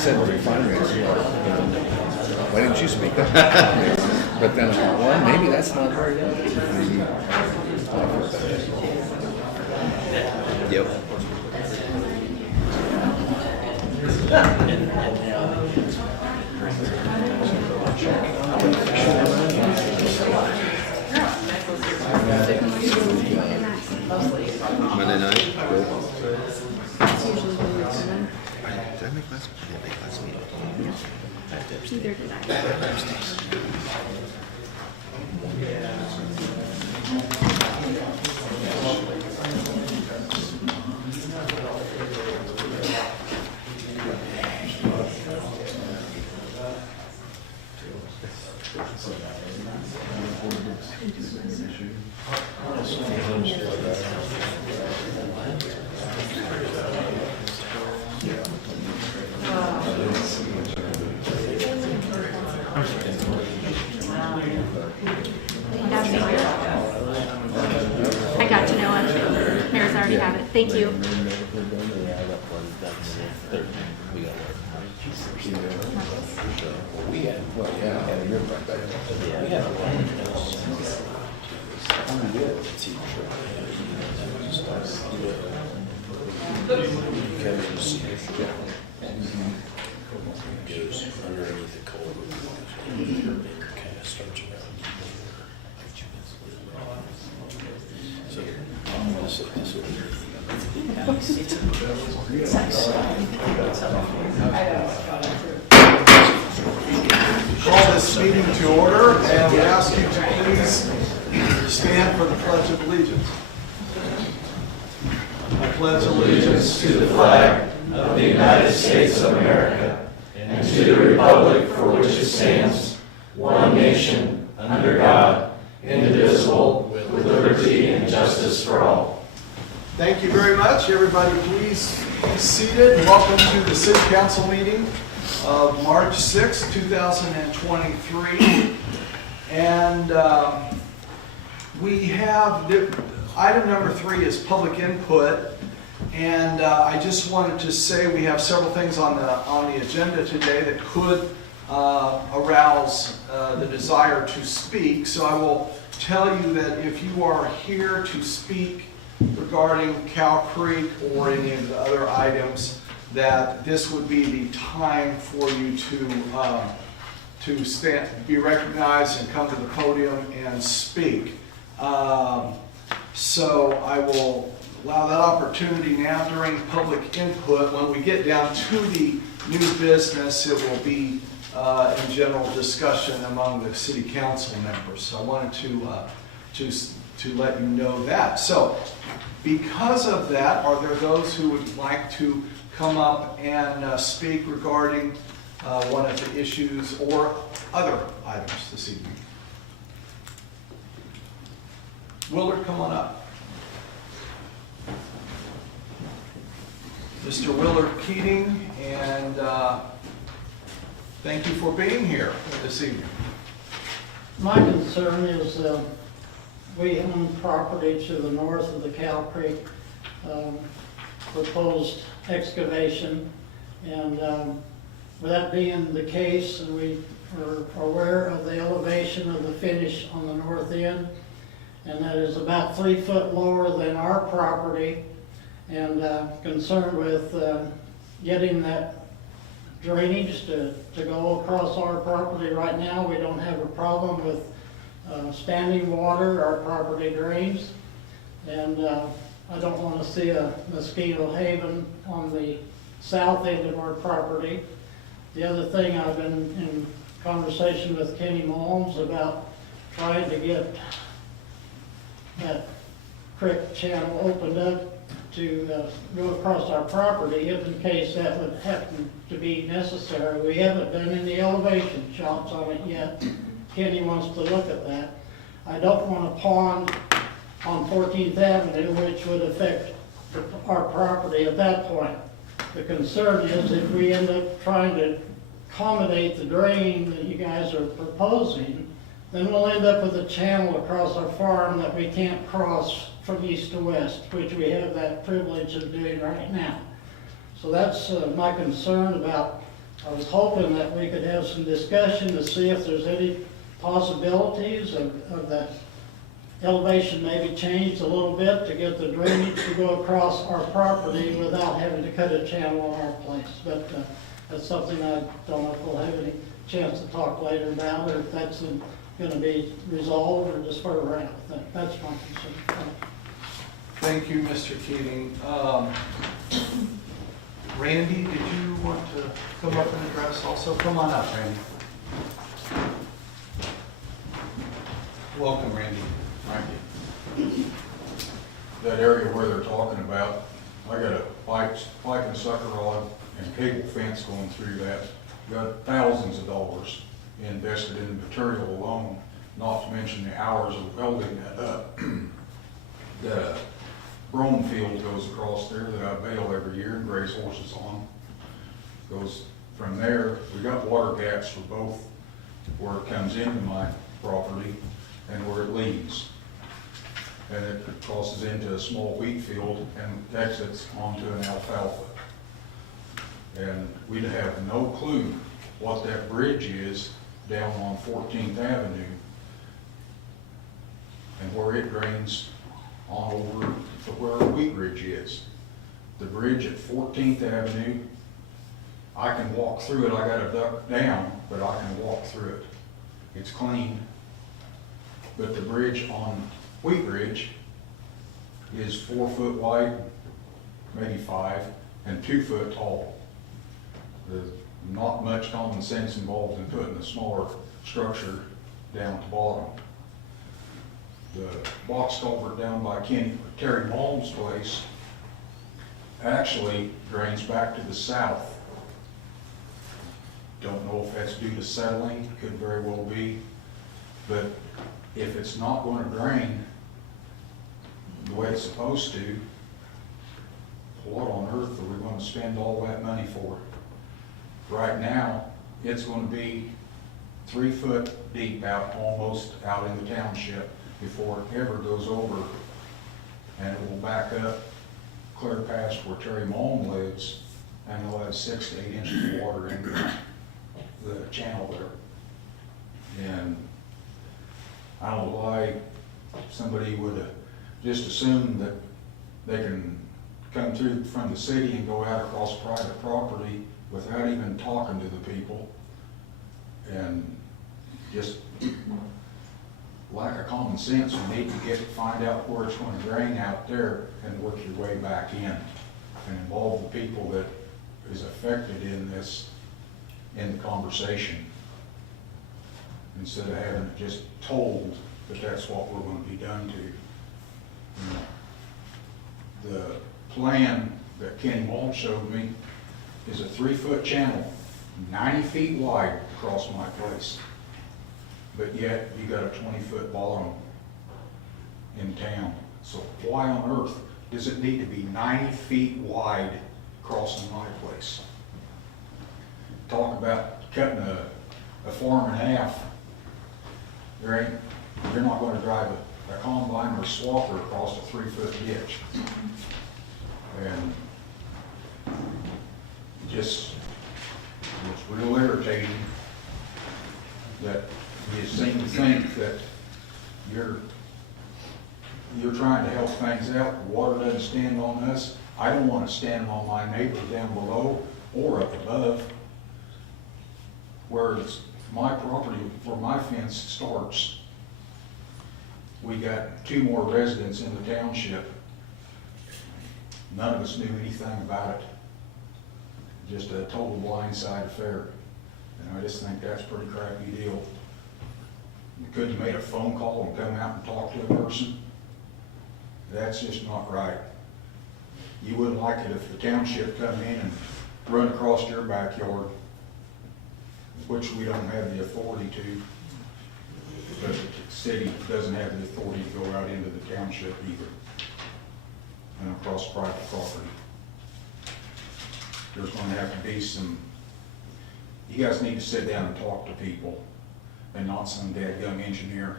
said refinery. Why didn't you speak up? But then I thought, well, maybe that's not very good. Yep. Monday night. Good. Did I make last? I didn't make last meeting. No. Neither did I. I got to know him. Mayor's already have it. Thank you. Goes underneath the culvert, kind of starts around. So this will Call this meeting to order, and we ask you to please stand for the Pledge of Allegiance. I pledge allegiance to the flag of the United States of America and to the republic for which it stands, one nation, under God, indivisible, with liberty and justice for all. Thank you very much. Everybody, please be seated. Welcome to the City Council meeting of March 6, 2023. And we have, item number 3 is public input. And I just wanted to say we have several things on the agenda today that could arouse the desire to speak. So I will tell you that if you are here to speak regarding Cow Creek or any of the other items, that this would be the time for you to stand, be recognized, and come to the podium and speak. So I will allow that opportunity now during public input. When we get down to the new business, it will be in general discussion among the city council members. So I wanted to let you know that. So because of that, are there those who would like to come up and speak regarding one of the issues or other items this evening? Willard, come on up. Mr. Willard Keating, and thank you for being here this evening. My concern is we own property to the north of the Cow Creek proposed excavation, and with that being the case, and we are aware of the elevation of the finish on the north end, and that is about 3 foot lower than our property, and concerned with getting that drainage to go across our property. Right now, we don't have a problem with standing water. Our property drains, and I don't want to see a mosquito haven on the south end of our property. The other thing, I've been in conversation with Kenny Malms about trying to get that creek channel opened up to go across our property, if in case that would happen to be necessary. We haven't done any elevation shots on it yet. Kenny wants to look at that. I don't want a pond on 14th Avenue, which would affect our property at that point. The concern is if we end up trying to accommodate the drain that you guys are proposing, then we'll end up with a channel across our farm that we can't cross from east to west, which we have that privilege of doing right now. So that's my concern about I was hoping that we could have some discussion to see if there's any possibilities of that elevation maybe changed a little bit to get the drainage to go across our property without having to cut a channel on our place. But that's something I don't know if we'll have any chance to talk later about, or if that's going to be resolved, or just where we're at with that. That's my concern. Thank you, Mr. Keating. Randy, did you want to come up and address also? Come on up, Randy. Welcome, Randy. Thank you. That area where they're talking about, I got a pipe and sucker rod and cable fence going through that. Got thousands of dollars invested in the material alone, not to mention the hours of welding that up. The brome field goes across there that I bale every year and graze horses on. Goes from there, we got water gaps for both where it comes into my property and where it leaves. And it crosses into a small wheat field and exits onto an alfalfa. And we'd have no clue what that bridge is down on 14th Avenue and where it drains on over to where our wheat ridge is. The bridge at 14th Avenue, I can walk through it. I gotta duck down, but I can walk through it. It's clean. But the bridge on Wheat Ridge is 4 foot wide, maybe 5, and 2 foot tall. There's not much common sense involved in putting a smaller structure down at the bottom. The box culvert down by Terry Malm's place actually drains back to the south. Don't know if that's due to settling, could very well be, but if it's not going to drain the way it's supposed to, what on earth are we going to spend all that money for? Right now, it's going to be 3 foot deep out, almost out in the township before it ever goes over, and it will back up clear past where Terry Malm lives, and it'll have 6 to 8 inches of water in the channel there. And I don't know why somebody would just assume that they can come through from the city and go out across private property without even talking to the people. And just lack of common sense, you need to find out where it's going to drain out there and work your way back in and involve the people that is affected in this, in the conversation, instead of having it just told that that's what we're going to be done to. The plan that Kenny Wall showed me is a 3 foot channel, 90 feet wide across my place. But yet you got a 20 foot bottom in town. So why on earth does it need to be 90 feet wide crossing my place? Talk about cutting a farm in half. You're not going to drive a combine or a swather across a 3 foot ditch. And just, it's real irritating that you seem to think that you're trying to help things out. Water doesn't stand on us. I don't want to stand on my neighbor down below or up above, where it's my property, where my fence starts. We got 2 more residents in the township. None of us knew anything about it. Just a total blindside affair. And I just think that's a pretty crappy deal. You couldn't have made a phone call and come out and talk to a person. That's just not right. You wouldn't like it if the township come in and run across your backyard, which we don't have the authority to. But the city doesn't have the authority to go out into the township either, and across private property. There's going to have to be some, you guys need to sit down and talk to people, and not some dadgum engineer.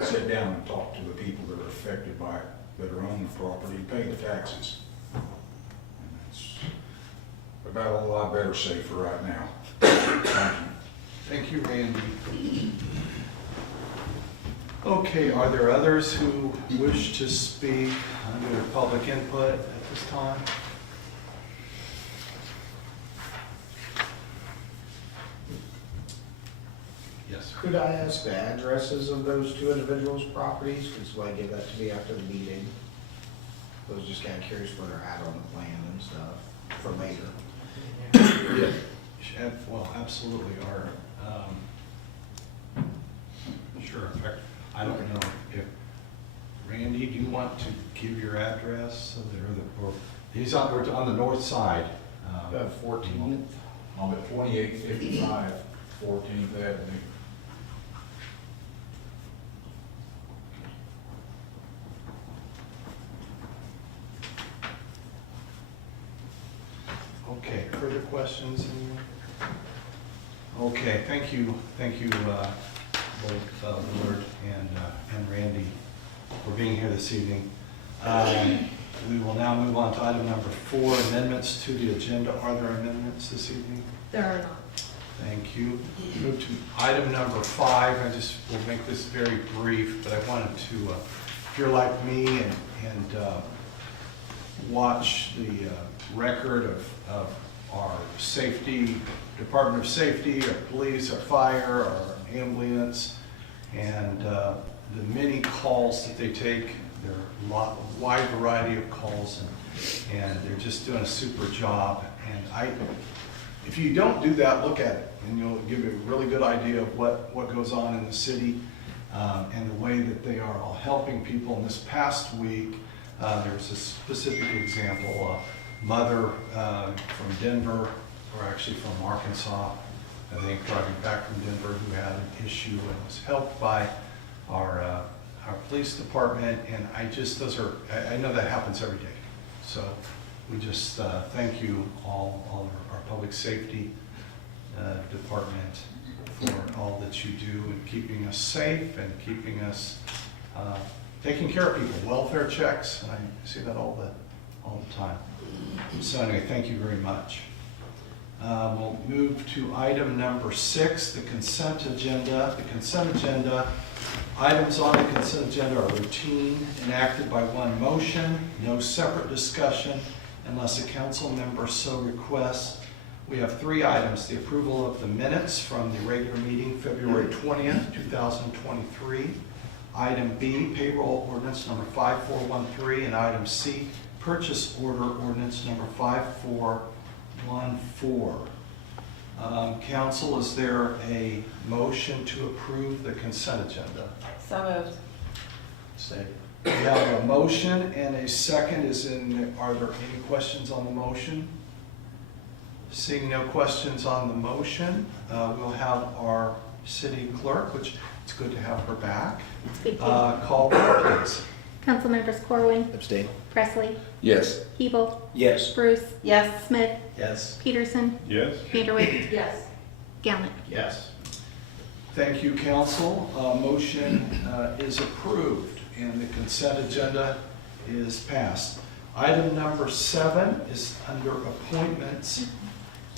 Sit down and talk to the people that are affected by it, that are on the property, pay the taxes. And about a lot better shape for right now. Thank you, Randy. Okay, are there others who wish to speak under public input at this time? Yes. Could I ask the addresses of those two individuals' properties? Because will I give that to me after the meeting? I was just kind of curious where they're at on the plan and stuff for later. Yeah. Well, absolutely are. Sure. In fact, I don't know if, Randy, do you want to give your address? So or he's on the north side. 14th. I'm at 2855 14th Avenue. Okay, further questions? Okay, thank you, both Willard and Randy for being here this evening. We will now move on to item number 4, amendments to the agenda. Are there amendments this evening? There are not. Thank you. Move to item number 5. I just will make this very brief, but I wanted to, if you're like me and watch the record of our safety, Department of Safety, our police, our fire, our ambulance, and the many calls that they take. There are a wide variety of calls, and they're just doing a super job. And if you don't do that, look at it, and you'll give you a really good idea of what goes on in the city and the way that they are all helping people. And this past week, there was a specific example, a mother from Denver, or actually from Arkansas, I think, driving back from Denver, who had an issue and was helped by our police department. And I know that happens every day. So we just thank you all our public safety department for all that you do in keeping us safe and keeping us taking care of people. Welfare checks, and I see that all the time. So anyway, thank you very much. We'll move to item number 6, the consent agenda. The consent agenda, items on the consent agenda are routine, enacted by one motion, no separate discussion unless a council member so requests. We have 3 items: the approval of the minutes from the regular meeting, February 20th, 2023. Item B, payroll ordinance number 5413, and item C, purchase order ordinance number 5414. Council, is there a motion to approve the consent agenda? So moved. Second. We have a motion and a second. Are there any questions on the motion? Seeing no questions on the motion, we'll have our city clerk, which it's good to have her back. Thank you. Call roll, please. Council members Corwin, Abstain. Presley, Yes. Hebel, Yes. Bruce. Yes. Smith, Yes. Peterson, Yes. Vanderwijk, Yes. Gallant. Yes. Thank you, council. Motion is approved and the consent agenda is passed. Item number 7 is under appointments.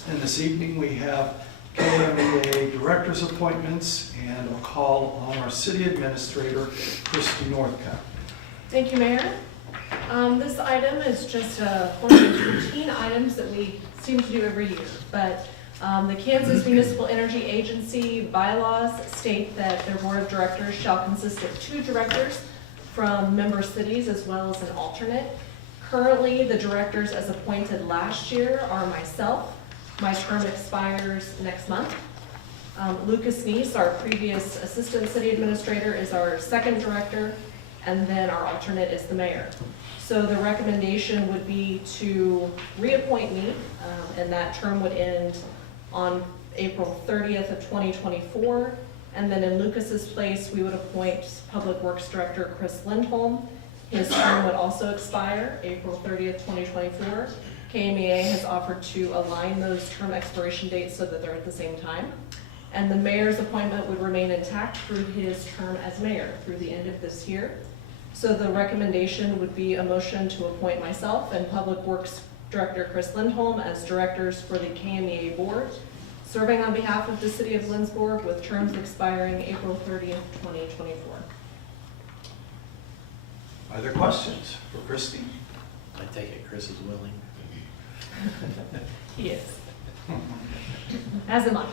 And this evening we have KMEA director's appointments, and I'll call on our city administrator, Christy Northcutt. Thank you, Mayor. This item is just one of those routine items that we seem to do every year. But the Kansas Municipal Energy Agency bylaws state that their board of directors shall consist of 2 directors from member cities as well as an alternate. Currently, the directors as appointed last year are myself. My term expires next month. Lucas Neese, our previous assistant city administrator, is our second director, and then our alternate is the mayor. So the recommendation would be to reappoint me, and that term would end on April 30th of 2024. And then in Lucas's place, we would appoint Public Works Director Chris Lindholm. His term would also expire April 30th, 2024. KMEA has offered to align those term expiration dates so that they're at the same time. And the mayor's appointment would remain intact through his term as mayor through the end of this year. So the recommendation would be a motion to appoint myself and Public Works Director Chris Lindholm as directors for the KMEA Board, serving on behalf of the City of Lindsborg with terms expiring April 30th, 2024. Are there questions for Christie? I take it Chris is willing. He is. As am I.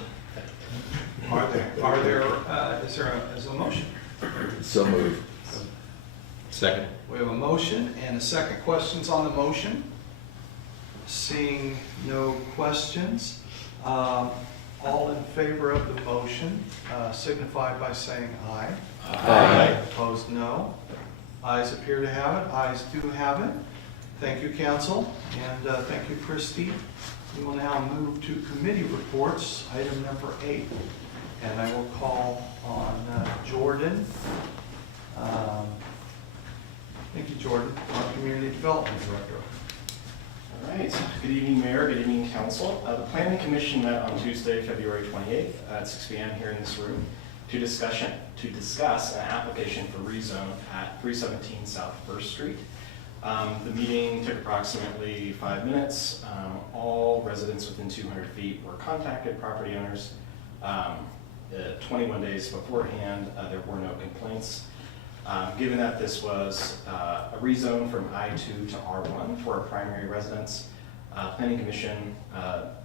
Is there a motion? So moved. Second. We have a motion and a second. Questions on the motion? Seeing no questions, all in favor of the motion signify by saying aye. Aye. Opposed, no. Ayes appear to have it. Ayes do have it. Thank you, council, and thank you, Christie. We will now move to committee reports, item number 8. And I will call on Jordan. Thank you, Jordan, our Community Development Director. All right. Good evening, Mayor. Good evening, Council. The Planning Commission met on Tuesday, February 28th at 6 p.m. here in this room to discuss an application for rezone at 317 South First Street. The meeting took approximately 5 minutes. All residents within 200 feet were contacted, property owners. 21 days beforehand, there were no complaints. Given that this was a rezone from I-2 to R1 for our primary residence, Planning Commission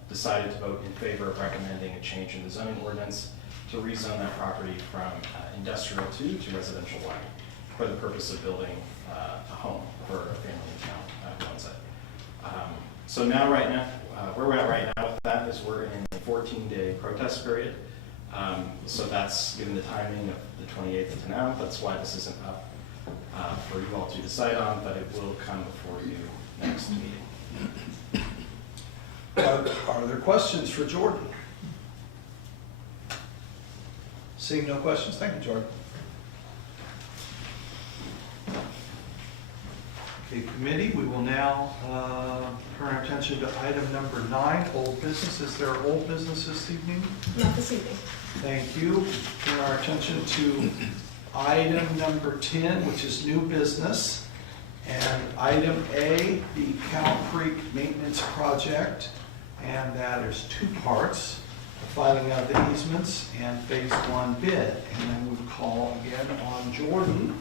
decided to vote in favor of recommending a change in the zoning ordinance to rezone that property from industrial 2 to residential 1 for the purpose of building a home for a family in town who owns it. So now, right now, where we're at right now with that is we're in a 14-day protest period. So that's, given the timing of the 28th to now, that's why this isn't up for you all to decide on, but it will come before you next meeting. Are there questions for Jordan? Seeing no questions, thank you, Jordan. Okay, committee, we will now turn our attention to item number 9, old business. Is there old business this evening? Not this evening. Thank you. Turn our attention to item number 10, which is new business. And item A, the Cow Creek Maintenance Project. And that is 2 parts, the filing of the easements and phase 1 bid. And then we call again on Jordan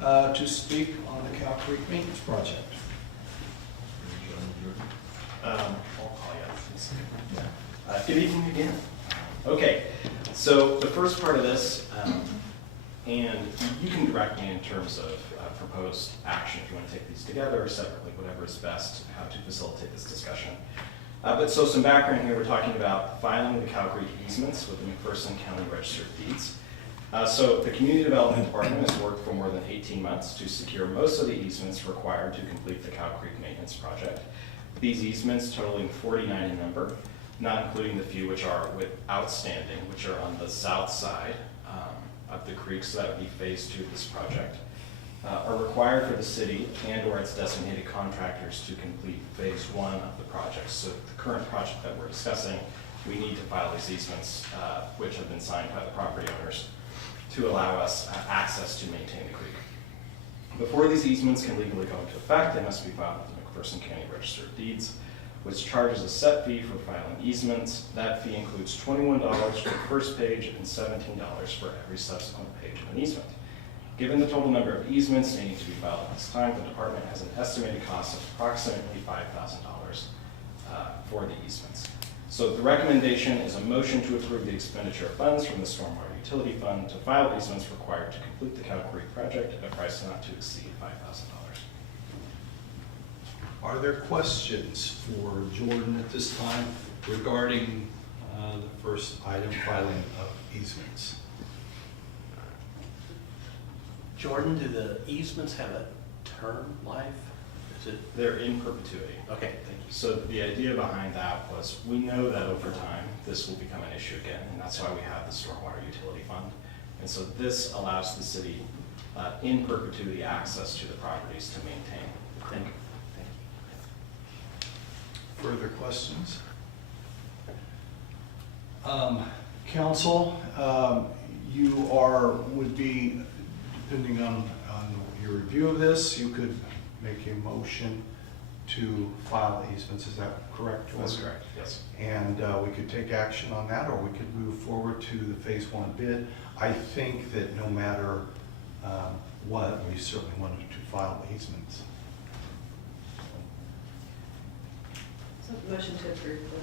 to speak on the Cow Creek Maintenance Project. I'll call you up. Good evening again. Okay, so the first part of this, and you can direct me in terms of proposed action if you want to take these together or separately, whatever is best, how to facilitate this discussion. But some background here, we're talking about filing the Cow Creek easements with the McPherson County Register of Deeds. So the Community Development Department has worked for more than 18 months to secure most of the easements required to complete the Cow Creek Maintenance Project. These easements, totaling 49 in number, not including the few which are outstanding, which are on the south side of the creek, so that would be phase 2 of this project, are required for the city and or its designated contractors to complete phase 1 of the project. So the current project that we're discussing, we need to file these easements, which have been signed by the property owners, to allow us access to maintain the creek. Before these easements can legally go into effect, they must be filed with the McPherson County Register of Deeds, which charges a set fee for filing easements. That fee includes $21 for the first page and $17 for every subsequent page of an easement. Given the total number of easements needing to be filed at this time, the department has an estimated cost of approximately $5,000 for the easements. So the recommendation is a motion to approve the expenditure of funds from the Stormwater Utility Fund to file easements required to complete the Cow Creek project at a price not to exceed $5,000. Are there questions for Jordan at this time regarding the first item, filing of easements? Jordan, do the easements have a term life? Is it? They're in perpetuity. Okay, thank you. So the idea behind that was, we know that over time, this will become an issue again, and that's why we have the Stormwater Utility Fund. And so this allows the city in perpetuity access to the properties to maintain. Thank you. Further questions? Council, you would be, depending on your review of this, you could make a motion to file easements, is that correct, George? That's correct, yes. And we could take action on that, or we could move forward to the phase one bid. I think that no matter what, we certainly wanted to file easements. So motion to approve the.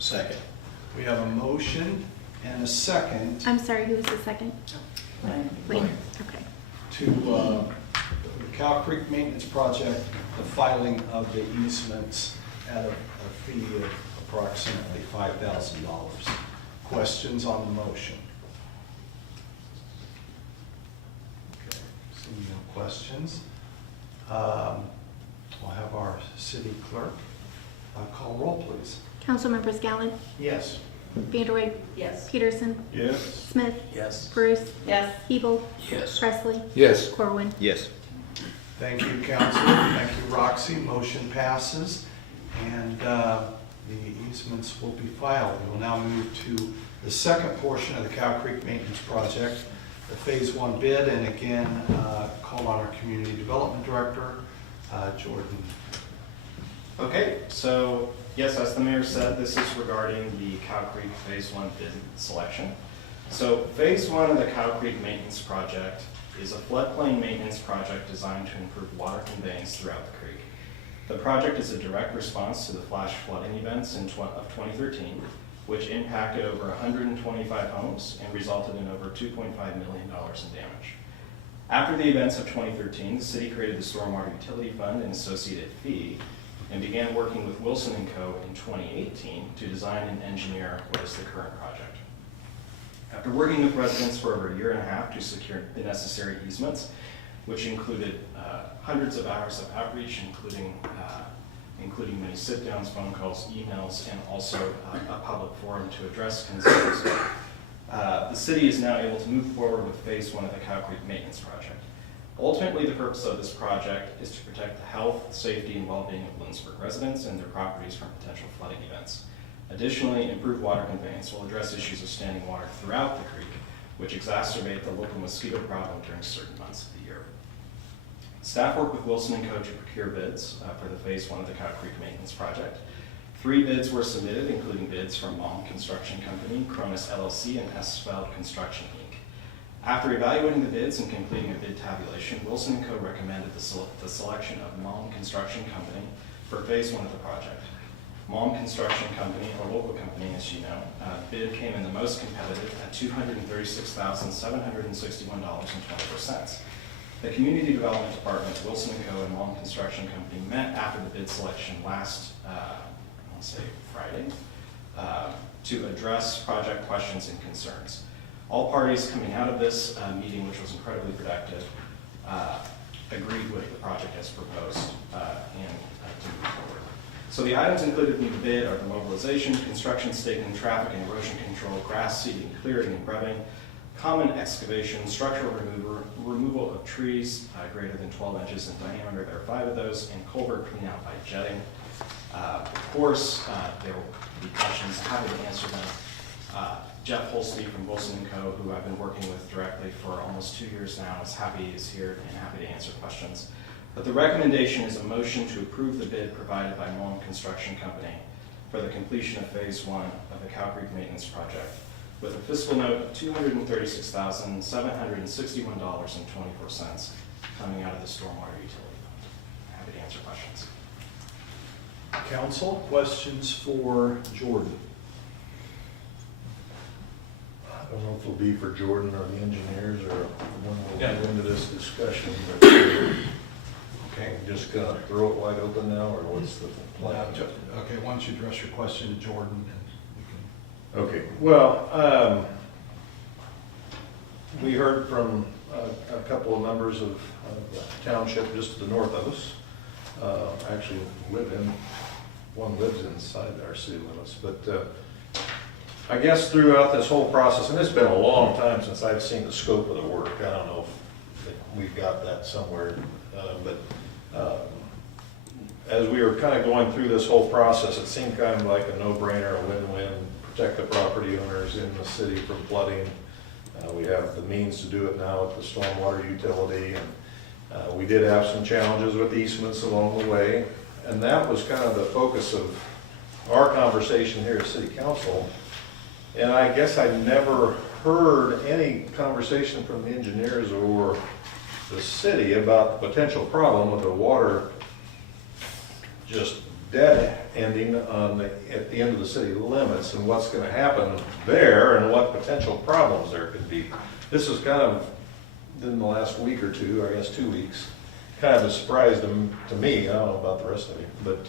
Second. We have a motion and a second I'm sorry, who was the second? Wayne. Okay. to the Cow Creek Maintenance Project, the filing of the easements at a fee of approximately $5,000. Questions on the motion? Okay, seeing no questions. We'll have our city clerk call roll, please. Council members Gallant, Yes. Vanderway, Yes. Peterson, Yes. Smith, Yes. Bruce, Yes. Hebel, Yes. Presley, Yes. Corwin. Yes. Thank you, Counselor. Thank you, Roxy. Motion passes, and the easements will be filed. We will now move to the second portion of the Cow Creek Maintenance Project, the Phase 1 bid, and again, call on our Community Development Director, Jordan. Okay, so yes, as the mayor said, this is regarding the Cow Creek Phase 1 bid selection. So Phase 1 of the Cow Creek Maintenance Project is a floodplain maintenance project designed to improve water conveyance throughout the creek. The project is a direct response to the flash flooding events of 2013, which impacted over 125 homes and resulted in over $2.5 million in damage. After the events of 2013, the city created the Stormwater Utility Fund and associated fee and began working with Wilson & Co. in 2018 to design and engineer what is the current project. After working with residents for over a year and a half to secure the necessary easements, which included hundreds of hours of outreach, including many sit-downs, phone calls, emails, and also a public forum to address concerns, the city is now able to move forward with Phase 1 of the Cow Creek Maintenance Project. Ultimately, the purpose of this project is to protect the health, safety, and well-being of Lindsborg residents and their properties from potential flooding events. Additionally, improved water conveyance will address issues of standing water throughout the creek, which exacerbate the local mosquito problem during certain months of the year. Staff worked with Wilson & Co. to procure bids for the Phase 1 of the Cow Creek Maintenance Project. 3 bids were submitted, including bids from Mom Construction Company, Cronus LLC, and Esfeld Construction Inc. After evaluating the bids and completing a bid tabulation, Wilson & Co. recommended the selection of Mom Construction Company for Phase 1 of the project. Mom Construction Company, a local company, as you know, bid came in the most competitive at $236,761.24. The Community Development Department, Wilson & Co. and Mom Construction Company met after the bid selection last, Friday, to address project questions and concerns. All parties coming out of this meeting, which was incredibly productive, agreed with the project as proposed and to move forward. So the items included in the bid are the mobilization, construction, staking, traffic and erosion control, grass seeding, clearing and grubbing, common excavation, structural removal of trees greater than 12 inches in diameter, there are 5 of those, and culvert cleanout by jetting. Of course, there will be questions, happy to answer them. Jeff Holsby from Wilson & Co., who I've been working with directly for almost 2 years now, is here and happy to answer questions. But the recommendation is a motion to approve the bid provided by Mullen Construction Company for the completion of Phase 1 of the Cow Creek Maintenance Project with a fiscal note of $236,761.24 coming out of the Stormwater Utility Fund. Happy to answer questions. Council, questions for Jordan? I don't know if it'll be for Jordan or the engineers or when we'll get into this discussion, but Okay. just gonna throw it wide open now, or what's the plan? Okay, why don't you address your question to Jordan, and we can. Okay, well, we heard from a couple of members of the township just to the north of us. Actually one lives inside our city limits, but I guess throughout this whole process, and it's been a long time since I've seen the scope of the work. I don't know if we've got that somewhere, but as we were kind of going through this whole process, it seemed kind of like a no-brainer, a win-win, protect the property owners in the city from flooding. We have the means to do it now with the stormwater utility, and We did have some challenges with easements along the way, and that was kind of the focus of our conversation here at City Council. And I guess I never heard any conversation from the engineers or the city about the potential problem with the water just dead ending at the end of the city limits, and what's gonna happen there and what potential problems there could be. This was kind of, in the last week or two, I guess 2 weeks, kind of a surprise to me. I don't know about the rest of you, but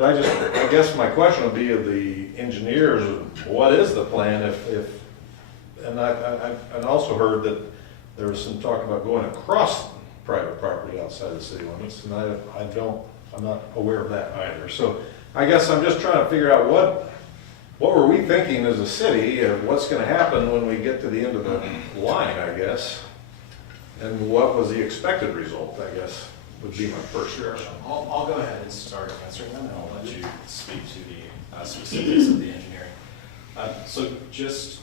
I guess my question would be of the engineers, what is the plan if and I also heard that there was some talk about going across private property outside the city limits, and I'm not aware of that either. So I guess I'm just trying to figure out what were we thinking as a city of what's gonna happen when we get to the end of the line, I guess, and what was the expected result, I guess, would be my first question. I'll go ahead and start answering them, and I'll let you speak to the specifics of the engineering. So just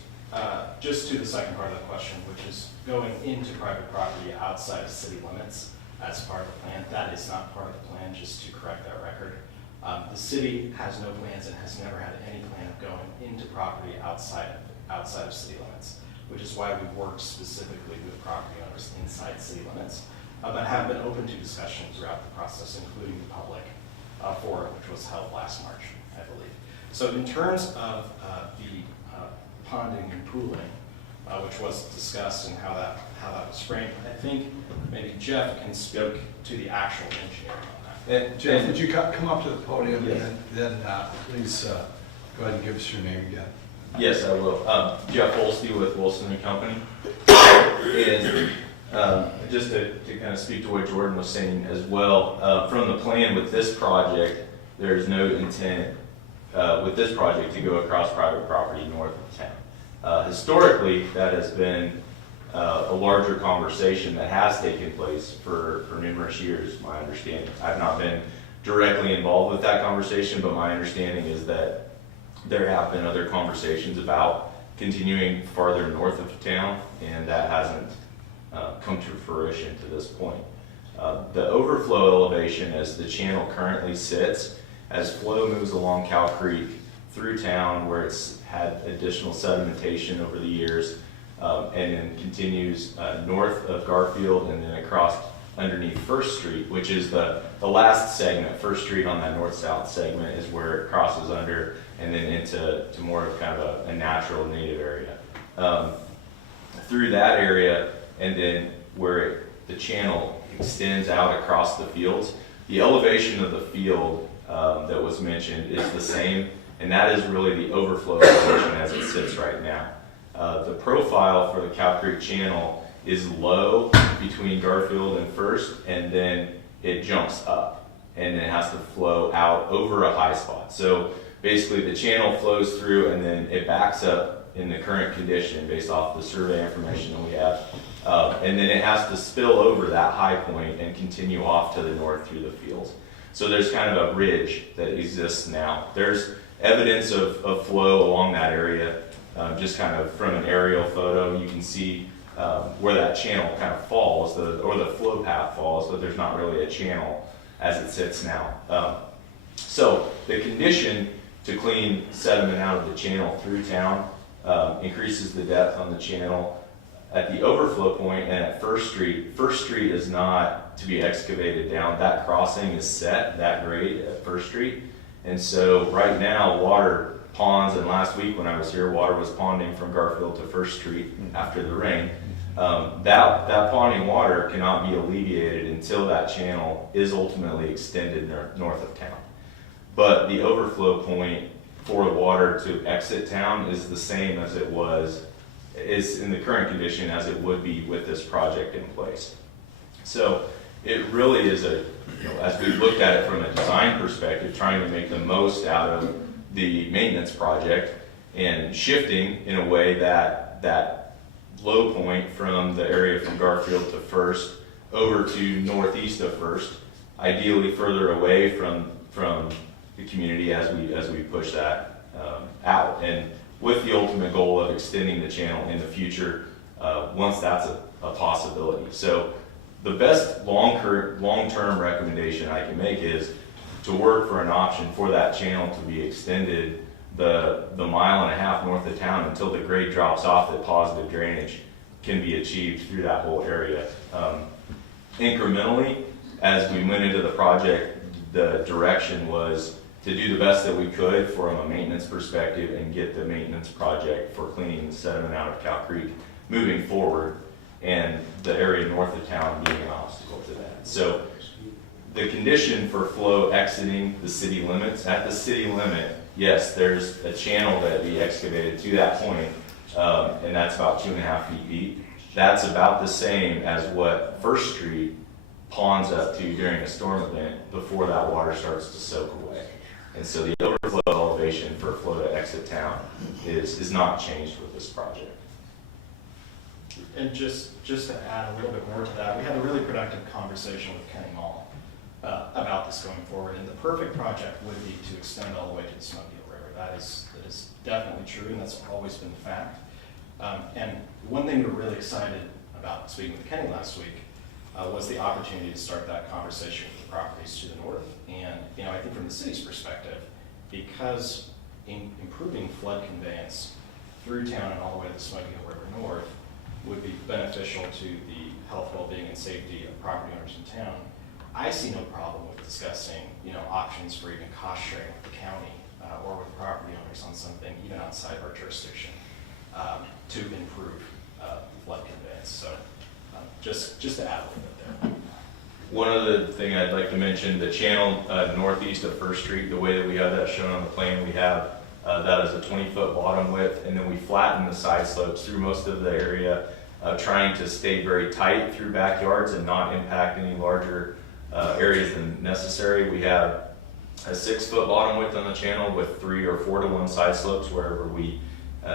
to the second part of the question, which is going into private property outside of city limits as part of the plan, that is not part of the plan, just to correct that record. The city has no plans and has never had any plan of going into property outside of city limits, which is why we worked specifically with property owners inside city limits, but have been open to discussion throughout the process, including the public forum, which was held last March, I believe. So in terms of the ponding and pooling, which was discussed and how that was framed, I think maybe Jeff can speak to the actual engineering on that. Jeff, would you come up to the podium Yes. and then please go ahead and give us your name again. Yes, I will. Jeff Holste with Wilson and Company. And just to kind of speak to what Jordan was saying as well, from the plan with this project, there's no intent with this project to go across private property north of town. Historically, that has been a larger conversation that has taken place for numerous years, my understanding. I've not been directly involved with that conversation, but my understanding is that there have been other conversations about continuing farther north of town, and that hasn't come to fruition to this point. The overflow elevation as the channel currently sits, as flow moves along Cow Creek through town where it's had additional sedimentation over the years, and then continues north of Garfield and then across underneath First Street, which is the last segment. First Street on that north-south segment is where it crosses under and then into more of kind of a natural native area. Through that area and then where the channel extends out across the fields, the elevation of the field that was mentioned is the same, and that is really the overflow elevation as it sits right now. The profile for the Cow Creek Channel is low between Garfield and First, and then it jumps up, and then has to flow out over a high spot. So basically the channel flows through, and then it backs up in the current condition based off the survey information that we have. And then it has to spill over that high point and continue off to the north through the fields. So there's kind of a ridge that exists now. There's evidence of flow along that area. Just kind of from an aerial photo, you can see where that channel kind of falls, or the flow path falls, but there's not really a channel as it sits now. So the condition to clean sediment out of the channel through town increases the depth on the channel. At the overflow point and at First Street is not to be excavated down. That crossing is set, that grade at First Street. And so right now, water ponds, and last week when I was here, water was ponding from Garfield to First Street after the rain. That ponding water cannot be alleviated until that channel is ultimately extended north of town. But the overflow point for the water to exit town is the same as it is in the current condition as it would be with this project in place. So it really is as we looked at it from a design perspective, trying to make the most out of the maintenance project and shifting in a way that low point from the area from Garfield to First over to northeast of First, ideally further away from the community as we push that out, and with the ultimate goal of extending the channel in the future once that's a possibility. So the best long-term recommendation I can make is to work for an option for that channel to be extended the 1.5 miles north of town until the grade drops off, that positive drainage can be achieved through that whole area. Incrementally, as we went into the project, the direction was to do the best that we could from a maintenance perspective and get the maintenance project for cleaning the sediment out of Cow Creek moving forward, and the area north of town being an obstacle to that. So the condition for flow exiting the city limits, at the city limit, yes, there's a channel that we excavated to that point, and that's about 2.5 feet deep. That's about the same as what First Street ponds up to during a storm event before that water starts to soak away. And so the overflow elevation for flow to exit town is not changed with this project. And just to add a little bit more to that, we had a really productive conversation with Kenny Mall about this going forward. And the perfect project would be to extend all the way to the Smoky Hill River. That is definitely true, and that's always been the fact. And one thing we were really excited about speaking with Kenny last week was the opportunity to start that conversation with the properties to the north. And I think from the city's perspective, because improving flood conveyance through town and all the way to the Smoky Hill River north would be beneficial to the health, well-being, and safety of property owners in town, I see no problem with discussing options for even cost sharing with the county or with property owners on something even outside of our jurisdiction to improve flood conveyance. So just to add a little bit there. One other thing I'd like to mention, the channel northeast of First Street, the way that we have that shown on the plan, we have that is a 20-foot bottom width, and then we flatten the side slopes through most of the area, trying to stay very tight through backyards and not impact any larger areas than necessary. We have a 6-foot bottom width on the channel with 3 or 4 to 1 side slopes wherever we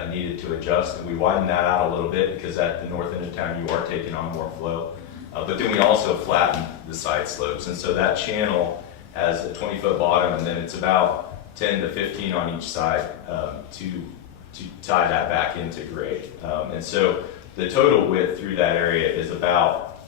needed to adjust, and we widened that out a little bit because at the north end of town you are taking on more flow. But then we also flattened the side slopes, and so that channel has a 20-foot bottom, and then it's about 10 to 15 on each side to tie that back into grade. And so the total width through that area is about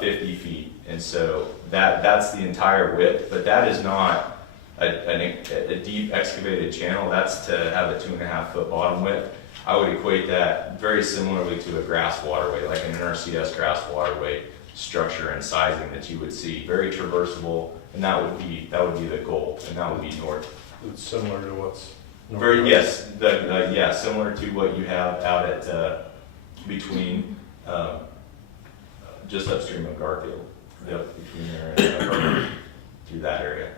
50 feet, and so that's the entire width, but that is not a deep excavated channel. That's to have a 2.5-foot bottom width. I would equate that very similarly to a grass waterway, like an NRCS grass waterway structure and sizing that you would see. Very traversable, and that would be the goal, and that would be north. It's similar to what's north. Very, yes, yeah, similar to what you have out at between just upstream of Garfield. Yep, between there and through that area.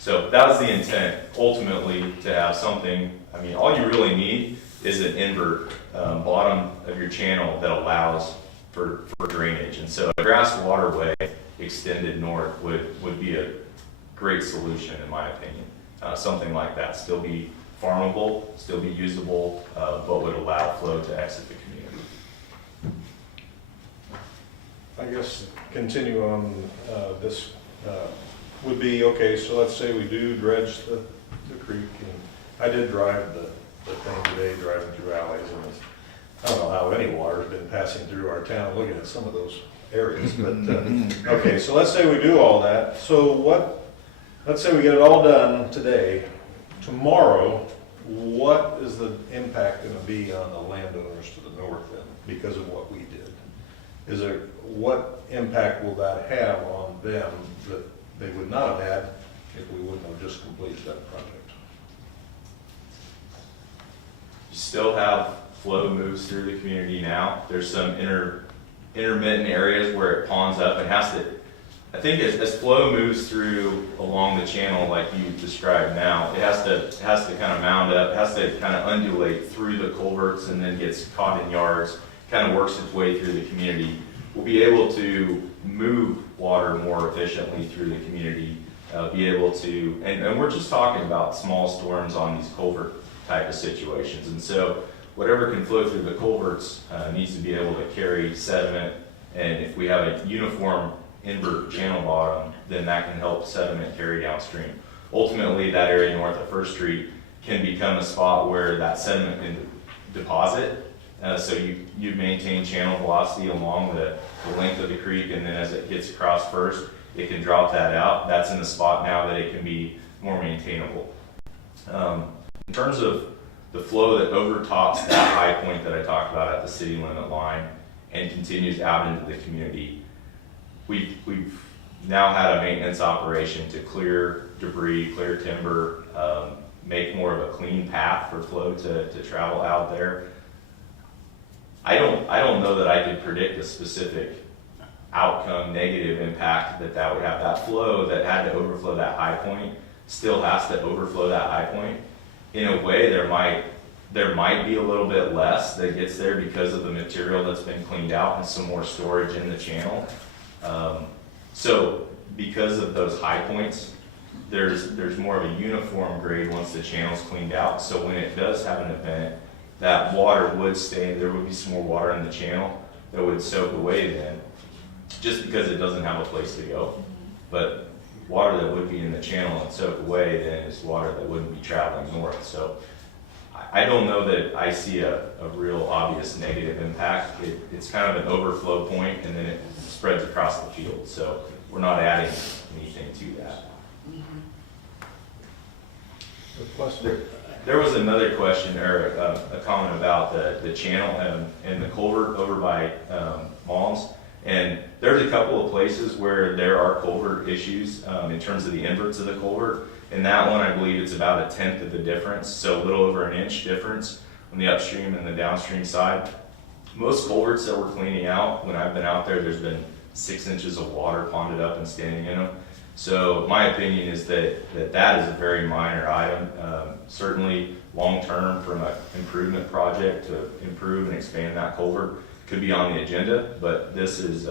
So that was the intent, ultimately, to have something. I mean, all you really need is an invert bottom of your channel that allows for drainage. And so a grass waterway extended north would be a great solution, in my opinion. Something like that, still be farmable, still be usable, but would allow flow to exit the community. I guess continue on this would be, okay, so let's say we do dredge the creek, and I did drive the thing today, driving through alleys, and I don't know how any water's been passing through our town, looking at some of those areas, but, okay, so let's say we do all that, so let's say we get it all done today, tomorrow, what is the impact gonna be on the landowners to the north then, because of what we did? What impact will that have on them that they would not have had if we wouldn't have just completed that project? You still have flow moves through the community now. There's some intermittent areas where it ponds up and has to, I think as flow moves through along the channel like you described now, it has to kind of mound up, it has to kind of undulate through the culverts and then gets caught in yards, kind of works its way through the community. We'll be able to move water more efficiently through the community, be able to, and we're just talking about small storms on these culvert type of situations. And so whatever can flow through the culverts needs to be able to carry sediment. And if we have a uniform invert channel bottom, then that can help sediment carry downstream. Ultimately, that area north of First Street can become a spot where that sediment can deposit So you maintain channel velocity along the length of the creek, and then as it gets across first, it can drop that out. That's in the spot now that it can be more maintainable. In terms of the flow that overtops that high point that I talked about at the city limit line and continues out into the community, we've now had a maintenance operation to clear debris, clear timber, make more of a clean path for flow to travel out there. I don't know that I could predict a specific outcome, negative impact that would have. That flow that had to overflow that high point still has to overflow that high point. In a way, there might be a little bit less that gets there because of the material that's been cleaned out and some more storage in the channel. So because of those high points, there's more of a uniform grade once the channel's cleaned out. So when it does have an event, that water would stay, there would be some more water in the channel that would soak away then, just because it doesn't have a place to go. But water that would be in the channel and soak away then is water that wouldn't be traveling north. So I don't know that I see a real obvious negative impact. It's kind of an overflow point, and then it spreads across the field. So we're not adding anything to that. There was another question or a comment about the channel and the culvert over by Moms. And there's a couple of places where there are culvert issues in terms of the inverts of the culvert. And that one, I believe it's about 1/10 of the difference, so a little over 1 inch difference on the upstream and the downstream side. Most culverts that we're cleaning out, when I've been out there, there's been 6 inches of water ponded up and standing in them. So my opinion is that is a very minor item. Certainly long-term from an improvement project to improve and expand that culvert could be on the agenda, but this is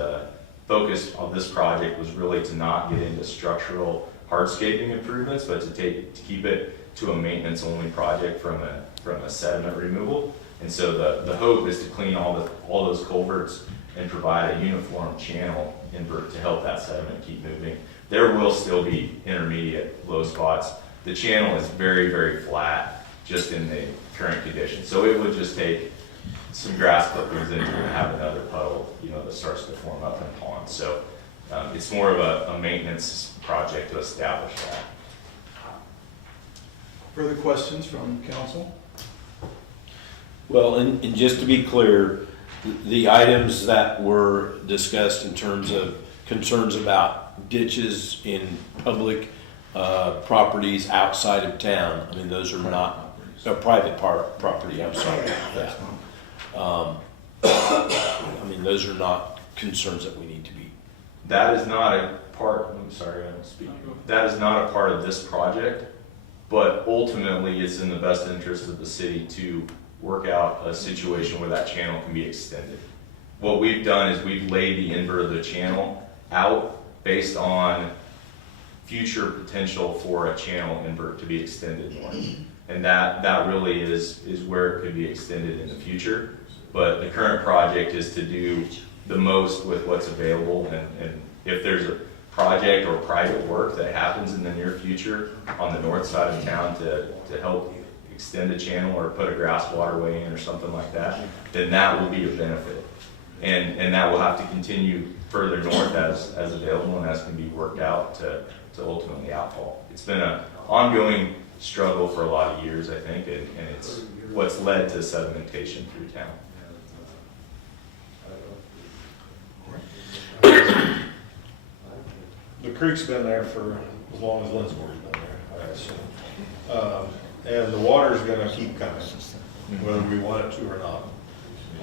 focus of this project was really to not get into structural hardscaping improvements, but to keep it to a maintenance-only project from a sediment removal. And so the hope is to clean all those culverts and provide a uniform channel invert to help that sediment keep moving. There will still be intermediate low spots. The channel is very, very flat just in the current conditions. So it would just take some grass clippings and have another puddle, that starts to form up in a pond. So it's more of a maintenance project to establish that. Further questions from council? Well, and just to be clear, the items that were discussed in terms of concerns about ditches in public properties outside of town, I mean, those are not a private property, I'm sorry. Yeah. I mean, those are not concerns that we need to be. That is not a part, I'm sorry, I don't speak. That is not a part of this project, but ultimately it's in the best interest of the city to work out a situation where that channel can be extended. What we've done is we've laid the invert of the channel out based on future potential for a channel invert to be extended more. And that really is where it could be extended in the future. But the current project is to do the most with what's available, and if there's a project or private work that happens in the near future on the north side of town to help extend the channel or put a grass waterway in or something like that, then that will be a benefit. And that will have to continue further north as available and as can be worked out to ultimately outfall. It's been an ongoing struggle for a lot of years, I think, and it's what's led to sedimentation through town. The creek's been there for as long as Lindsborg's been there, I assume. And the water's gonna keep coming, whether we want it to or not.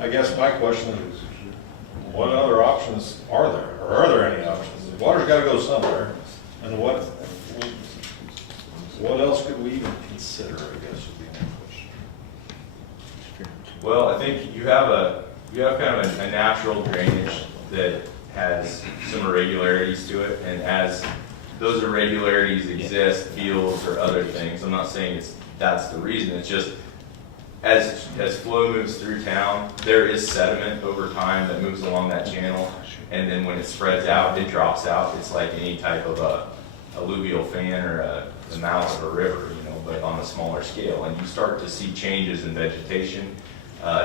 I guess my question is, what other options are there? Or are there any options? The water's gotta go somewhere, and what else could we even consider, I guess would be my question. Well, I think you have kind of a natural drainage that has some irregularities to it, and as those irregularities exist, fields or other things, I'm not saying that's the reason, it's just as flow moves through town, there is sediment over time that moves along that channel, and then when it spreads out, it drops out. It's like any type of a alluvial fan or the mouth of a river, but on a smaller scale, and you start to see changes in vegetation.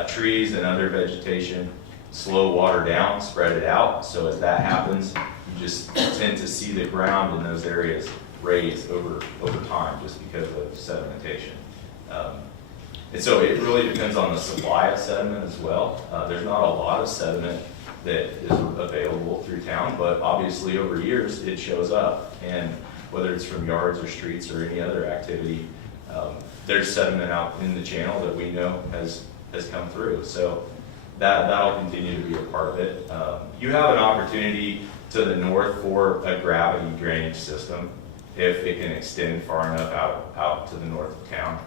Trees and other vegetation slow water down, spread it out. So as that happens, you just tend to see the ground in those areas raise over time just because of sedimentation. And so it really depends on the supply of sediment as well. There's not a lot of sediment that is available through town, but obviously over years it shows up. And whether it's from yards or streets or any other activity, there's sediment out in the channel that we know has come through. So that'll continue to be a part of it. You have an opportunity to the north for a gravity drainage system if it can extend far enough out to the north of town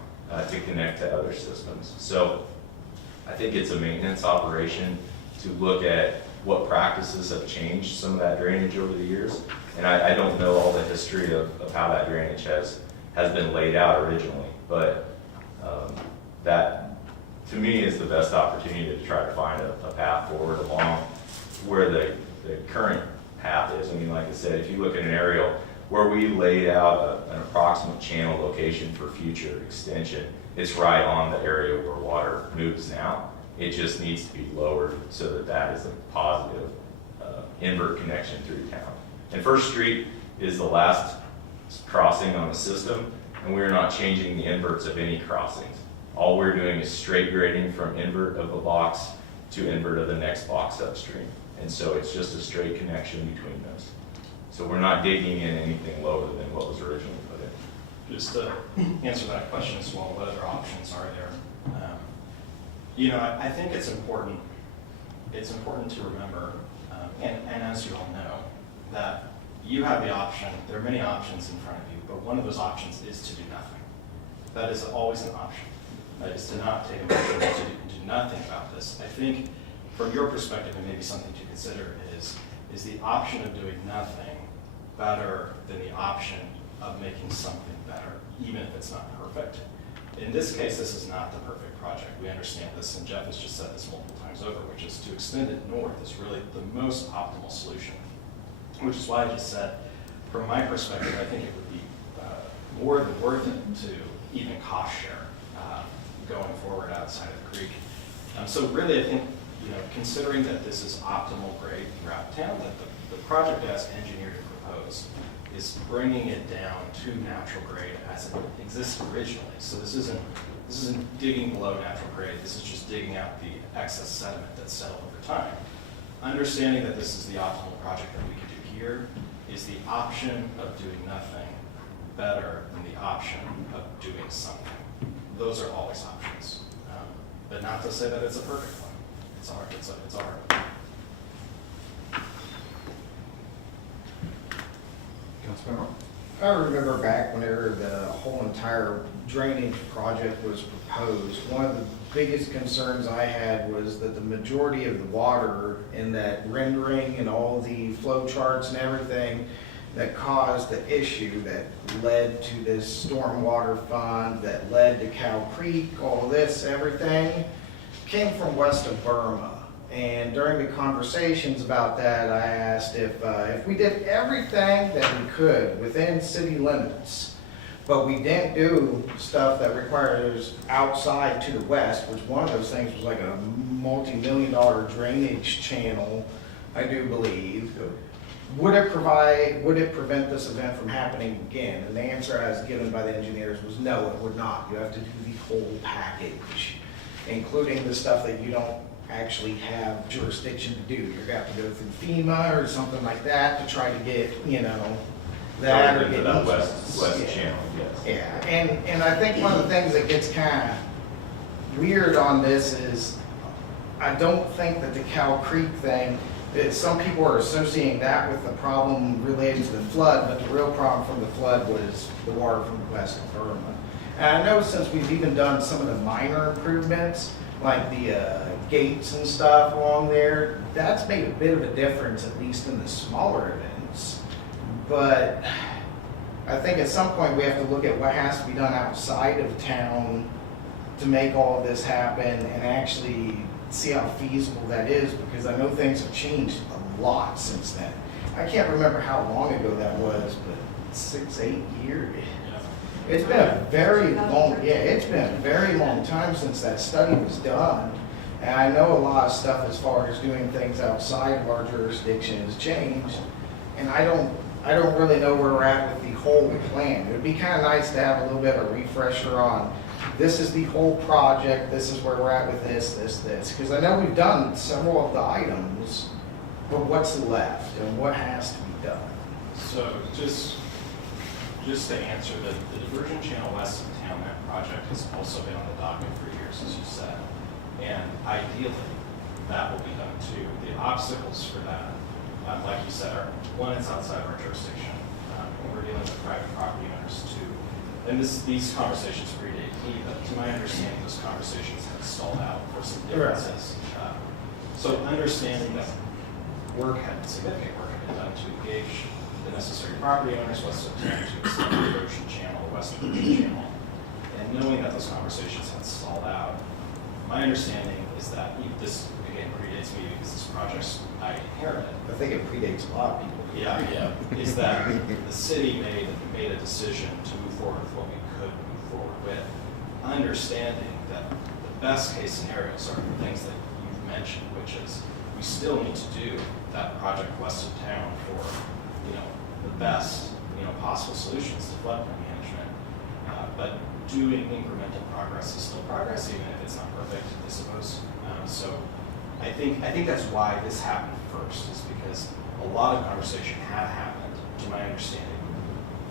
to connect to other systems. So I think it's a maintenance operation to look at what practices have changed some of that drainage over the years. And I don't know all the history of how that drainage has been laid out originally, but that to me is the best opportunity to try to find a path forward along where the current path is. I mean, like I said, if you look at an aerial where we laid out an approximate channel location for future extension, it's right on the area where water moves now. It just needs to be lowered so that that is a positive invert connection through town. And First Street is the last crossing on the system, and we're not changing the inverts of any crossings. All we're doing is straight grading from invert of a box to invert of the next box upstream. And so it's just a straight connection between those. So we're not digging in anything lower than what was originally put in. Just to answer that question as well, what other options are there? I think it's important to remember, and as you all know, that you have the option, there are many options in front of you, but one of those options is to do nothing. That is always an option. That is to not take a measure to do nothing about this. I think from your perspective, and maybe something to consider is the option of doing nothing better than the option of making something better, even if it's not perfect? In this case, this is not the perfect project. We understand this, and Jeff has just said this multiple times over, which is to extend it north is really the most optimal solution. Which is why I just said, from my perspective, I think it would be more than worth it to even cost share going forward outside of the creek. So really, I think, considering that this is optimal grade throughout town, that the project as engineered and proposed is bringing it down to natural grade as it existed originally. So this isn't digging below natural grade. This is just digging out the excess sediment that's settled over time. Understanding that this is the optimal project that we could do here is the option of doing nothing better than the option of doing something. Those are always options, but not to say that it's a perfect one. It's hard. It's hard. Councilmember? I remember back whenever the whole entire drainage project was proposed, one of the biggest concerns I had was that the majority of the water in that rendering and all the flow charts and everything that caused the issue that led to this stormwater fund, that led to Cow Creek, all this, everything, came from west of Burma. And during the conversations about that, I asked if we did everything that we could within city limits, but we didn't do stuff that requires outside to the west, which one of those things was like a multi-million-dollar drainage channel, I do believe. Would it prevent this event from happening again? And the answer as given by the engineers was no, it would not. You have to do the whole package, including the stuff that you don't actually have jurisdiction to do. You're going to have to go through FEMA or something like that to try to get, that or get that easements. west channel, yes. Yeah, and I think one of the things that gets kind of weird on this is I don't think that the Cow Creek thing, that some people are associating that with the problem related to the flood, but the real problem from the flood was the water from the west of Burma. And I know since we've even done some of the minor improvements, like the gates and stuff along there, that's made a bit of a difference, at least in the smaller events. But I think at some point we have to look at what has to be done outside of town to make all of this happen and actually see how feasible that is, because I know things have changed a lot since then. I can't remember how long ago that was, but 6, 8 years. It's been a very long, yeah, it's been a very long time since that study was done. And I know a lot of stuff as far as doing things outside of our jurisdiction has changed. And I don't really know where we're at with the whole plan. It would be kind of nice to have a little bit of a refresher on, this is the whole project, this is where we're at with this. Because I know we've done several of the items, but what's left and what has to be done? So just to answer, the diversion channel west of town, that project has also been on the docket for years, as you said. And ideally, that will be done too. The obstacles for that, like you said, are, one, it's outside of our jurisdiction. And we're dealing with private property owners too. And these conversations predate me, but to my understanding, those conversations have stalled out for some differences. So understanding that significant work had been done to engage the necessary property owners west of town to extend the ocean channel, the west of the ocean channel. And knowing that those conversations had stalled out, my understanding is that this, again, predates me because this project's I inherited. I think it predates a lot of people. Yeah, is that the city made a decision to move forward with what we could move forward with, understanding that the best case scenarios are the things that you've mentioned, which is we still need to do that project west of town for, the best, possible solutions to floodplain management. But doing incremental progress is still progress, even if it's not perfect, I suppose. So I think that's why this happened first, is because a lot of conversation had happened, to my understanding,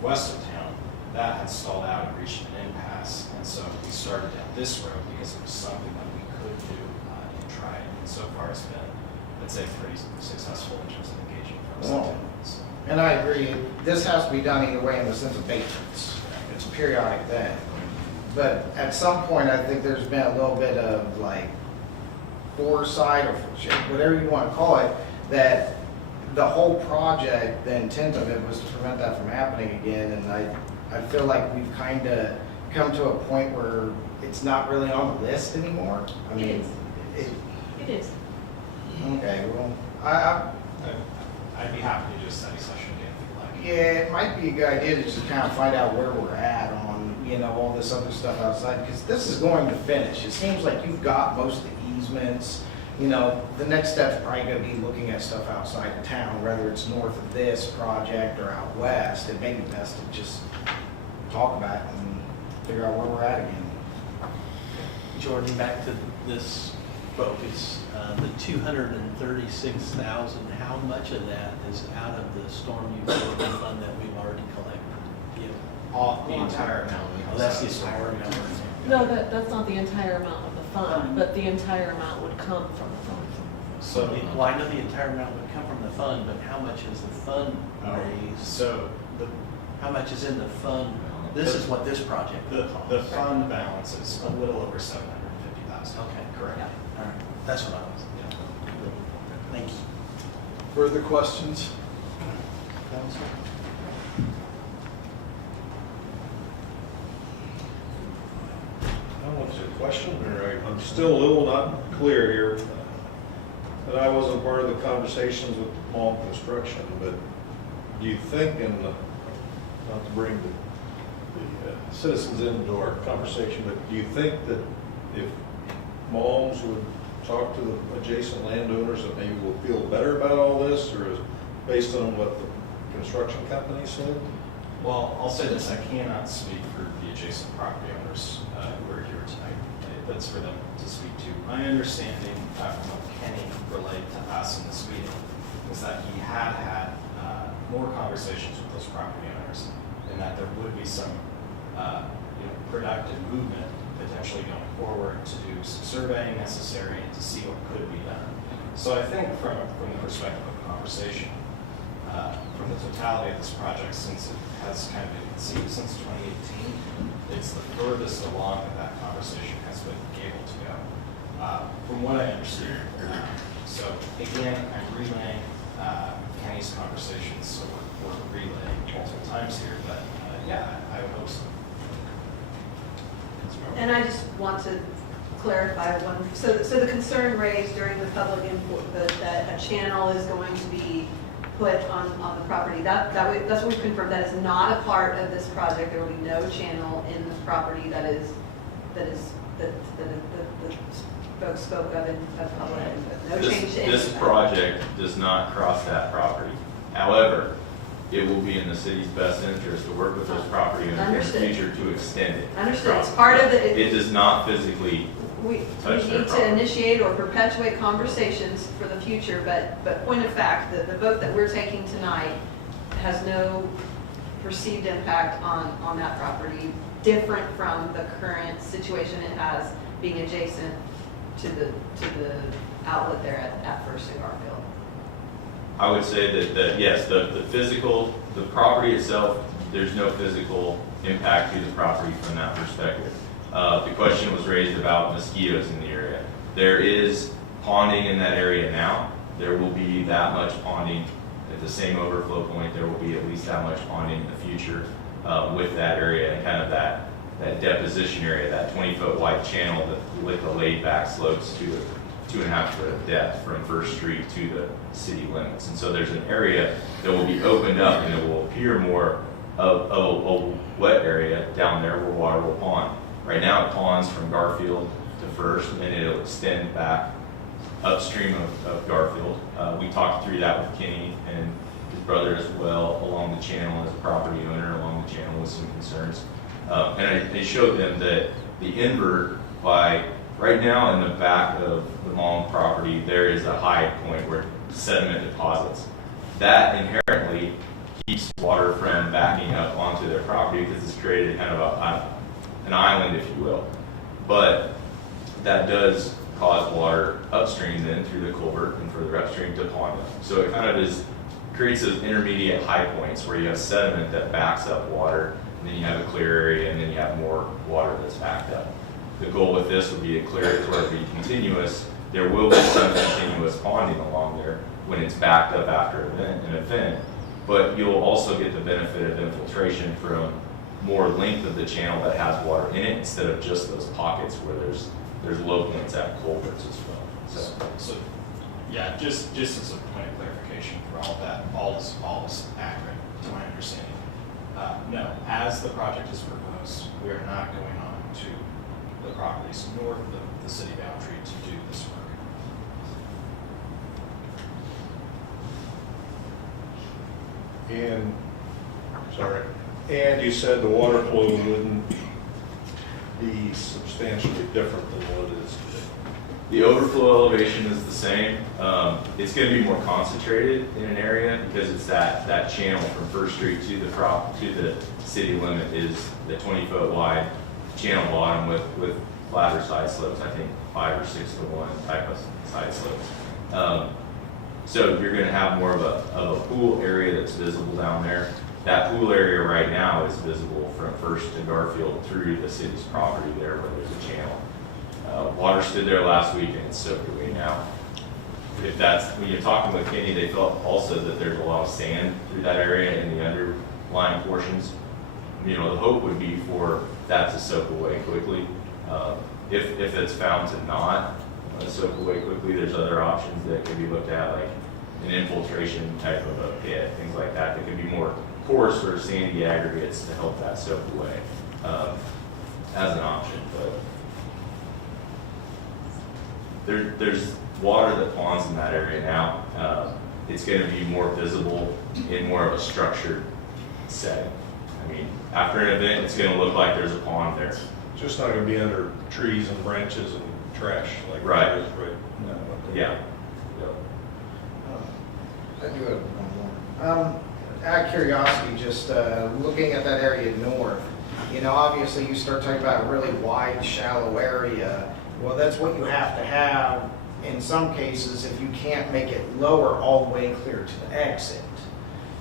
west of town. That had stalled out and reached an impasse, and so we started down this road because it was something that we could do and try. And so far, it's been, I'd say, pretty successful in terms of engaging folks. Well, and I agree, this has to be done either way in the sense of maintenance. It's a periodic thing. But at some point, I think there's been a little bit of like foresight or whatever you want to call it, that the whole project, the intent of it was to prevent that from happening again. And I feel like we've kind of come to a point where it's not really on the list anymore. I mean, It is. Okay, well, I'd be happy to do a study session again if you'd like. yeah, it might be a good idea to just kind of find out where we're at on, all this other stuff outside, because this is going to finish. It seems like you've got most of the easements. The next step's probably going to be looking at stuff outside of town, whether it's north of this project or out west. It may be best to just talk about it and figure out where we're at again. Jordan, back to this focus, the 236,000, how much of that is out of the storm utility fund that we've already collected? The entire amount. Oh, that's the entire amount. No, that's not the entire amount of the fund, but the entire amount would come from the fund. So, well, I know the entire amount would come from the fund, but how much is the fund raised? So How much is in the fund? This is what this project will cost. the fund balance is a little over 750,000. Okay. Correct. All right, that's what I was, thank you. Further questions? Council? I don't know if it's a question or I'm still a little not clear here. That I wasn't part of the conversations with Malm Construction, but do you think, and not to bring the citizens into our conversation, but do you think that if Malms would talk to the adjacent landowners that maybe will feel better about all this, or is based on what the construction company said? Well, I'll say this, I cannot speak for the adjacent property owners who are here tonight. That's for them to speak to. My understanding from what Kenny relayed to us in this meeting is that he had more conversations with those property owners, and that there would be some productive movement potentially going forward to do some surveying necessary and to see what could be done. So I think from the perspective of conversation, from the totality of this project, since it has kind of been conceived since 2018, it's the furthest along that conversation has been able to go, from what I understand. So again, I'm relaying Kenny's conversations, so we're relaying multiple times here, but yeah, I would hope so. And I just want to clarify one, so the concern raised during the public input that a channel is going to be put on the property. That's what we've confirmed. That is not a part of this project. There will be no channel in this property that the folks spoke of in public. No change to any This of that. project does not cross that property. However, it will be in the city's best interest to work with those property owners in the Understood. future to extend it. Understood. It's across. part of the. It does not physically We touch their need to property. initiate or perpetuate conversations for the future, but point of fact, the vote that we're taking tonight has no perceived impact on that property, different from the current situation it has being adjacent to the outlet there at First and Garfield. I would say that yes, the physical, the property itself, there's no physical impact to the property from that perspective. The question was raised about mosquitoes in the area. There is ponding in that area now. There will be that much ponding at the same overflow point. There will be at least that much ponding in the future with that area and kind of that deposition area, that 20-foot wide channel with the laid back slopes to the 2.5 foot of depth from First Street to the city limits. And so there's an area that will be opened up and it will appear more of a wet area down there where water will pond. Right now it ponds from Garfield to First and then it'll extend back upstream of Garfield. We talked through that with Kenny and his brother as well along the channel as a property owner along the channel with some concerns. And I showed them that the invert by right now in the back of the Long property, there is a high point where sediment deposits. That inherently keeps water from backing up onto their property because it's created kind of an island, if you will. But that does cause water upstream then through the culvert and further upstream to pond them. So it kind of creates those intermediate high points where you have sediment that backs up water, and then you have a clear area, and then you have more water that's backed up. The goal with this would be to clear it to where it be continuous. There will be some continuous ponding along there when it's backed up after an event, but you'll also get the benefit of infiltration from more length of the channel that has water in it instead of just those pockets where there's low points at culverts as well. So, yeah, just as a point of clarification for all of that, all is accurate to my understanding. No, as the project is proposed, we are not going on to the properties north of the city boundary to do this work. And you said the water flow wouldn't be substantially different than what it is today. The overflow elevation is the same. It's going to be more concentrated in an area because it's that channel from First Street to the city limit is the 20-foot wide channel bottom with flatter side slopes. I think 5 or 6 to 1 type of side slopes. So you're going to have more of a pool area that's visible down there. That pool area right now is visible from First to Garfield through the city's property there where there's a channel. Water stood there last week and it's soaked away now. When you're talking with Kenny, they felt also that there's a lot of sand through that area in the underlying portions. The hope would be for that to soak away quickly. If it's found to not soak away quickly, there's other options that could be looked at, like an infiltration type of a pit, things like that. That could be more coarse or sandy aggregates to help that soak away as an option. But there's water that ponds in that area now. It's going to be more visible in more of a structured setting. I mean, after an event, it's going to look like there's a pond there. It's just not going to be under trees and branches and trash like Right. it is right now. Yeah. I do have one more. Out of curiosity, just looking at that area north, obviously you start talking about a really wide, shallow area. Well, that's what you have to have in some cases if you can't make it lower all the way clear to the exit.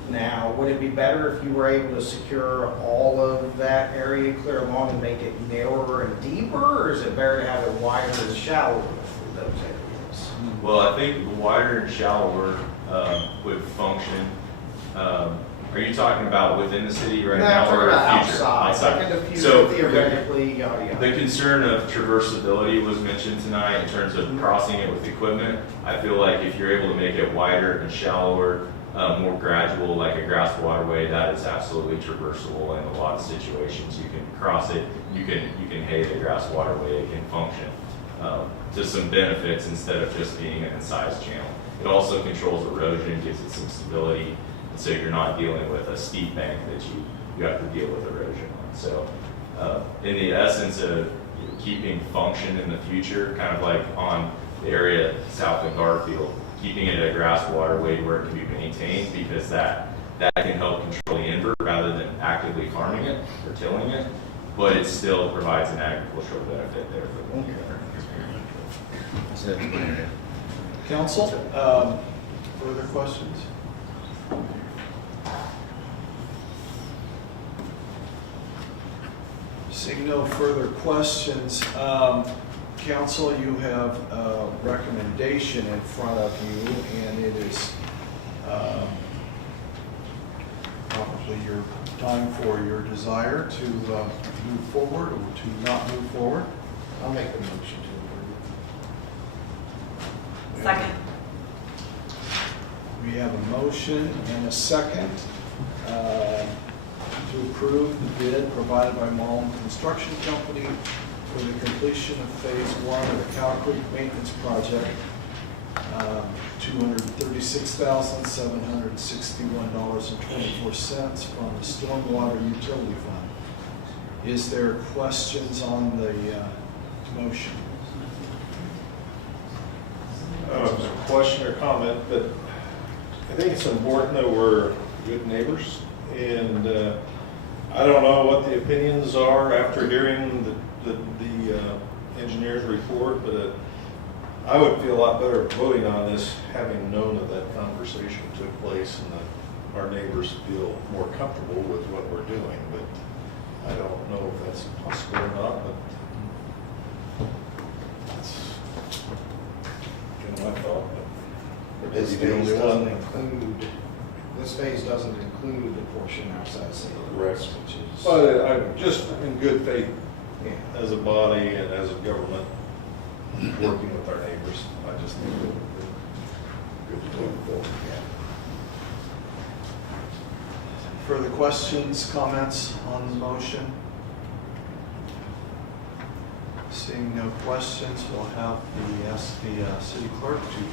Now, would it be better if you were able to secure all of that area clear along and make it narrower and deeper, or is it better to have it wider and shallower for those areas? Well, I think wider and shallower would function. Are you talking about within the city right now I'm talking or about future? outside. Like in the future, So theoretically, yada yada. the concern of traversability was mentioned tonight in terms of crossing it with equipment. I feel like if you're able to make it wider and shallower, more gradual, like a grass waterway, that is absolutely traversable in a lot of situations. You can cross it, you can hay the grass waterway, it can function to some benefits instead of just being an incised channel. It also controls erosion, gives it some stability, so you're not dealing with a steep bank that you have to deal with erosion on. So in the essence of keeping function in the future, kind of like on the area south of Garfield, keeping it a grass waterway where it can be maintained, because that can help control the invert rather than actively farming it or tilling it, but it still provides an agricultural benefit there for the Council, further questions? Seeing no further questions, Council, you have a recommendation in front of you, and it is probably your time for your desire to move forward or to not move forward. I'll make the motion to approve. Second. We have a motion and a second to approve the bid provided by Mullen Construction Company for the completion of Phase 1 of the Cow Creek Maintenance Project, $236,761.24 from the Stormwater Utility Fund. Is there questions on the motion? Question or comment, but I think it's important that we're good neighbors, and I don't know what the opinions are after hearing the engineer's report, but I would feel a lot better voting on this having known that conversation took place and that our neighbors feel more comfortable with what we're doing, but I don't know if that's possible or not, but that's kind of my thought. But This maybe the phase only doesn't one. include, this phase doesn't include the portion outside city Correct. limits, which is. But I'm just in good faith Yeah. as a body and as a government, working with our neighbors. I just think that we're good to move forward. Further questions, comments on the motion? Seeing no questions, we'll have ask the city clerk to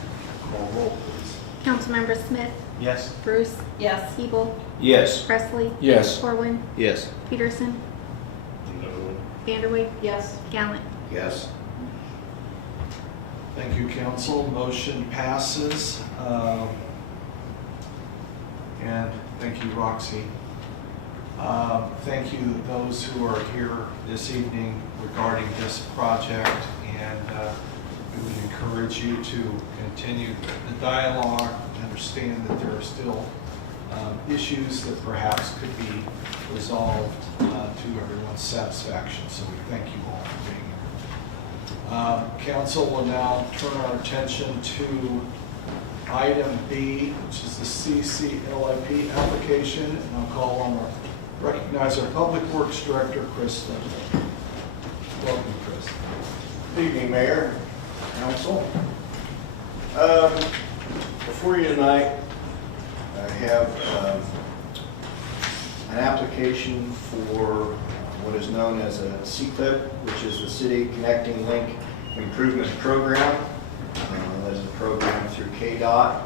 call roll, please. Councilmember Smith, Yes. Bruce, Yes. Hebel, Yes. Presley, Yes. Corwin, Yes. Peterson, No. Vanderway, Yes. Gallant. Yes. Thank you, council. Motion passes. And thank you, Roxy. Thank you those who are here this evening regarding this project, and we would encourage you to continue the dialogue, understand that there are still issues that perhaps could be resolved to everyone's satisfaction, so we thank you all for being here. Council will now turn our attention to item B, which is the CCLIP application, and I'll recognize our Public Works Director, Chris Lindsborg. Welcome, Chris. Good evening, Mayor, Council. Before you tonight, I have an application for what is known as a CCLIP, which is the City Connecting Link Improvement Program. That is a program through KDOT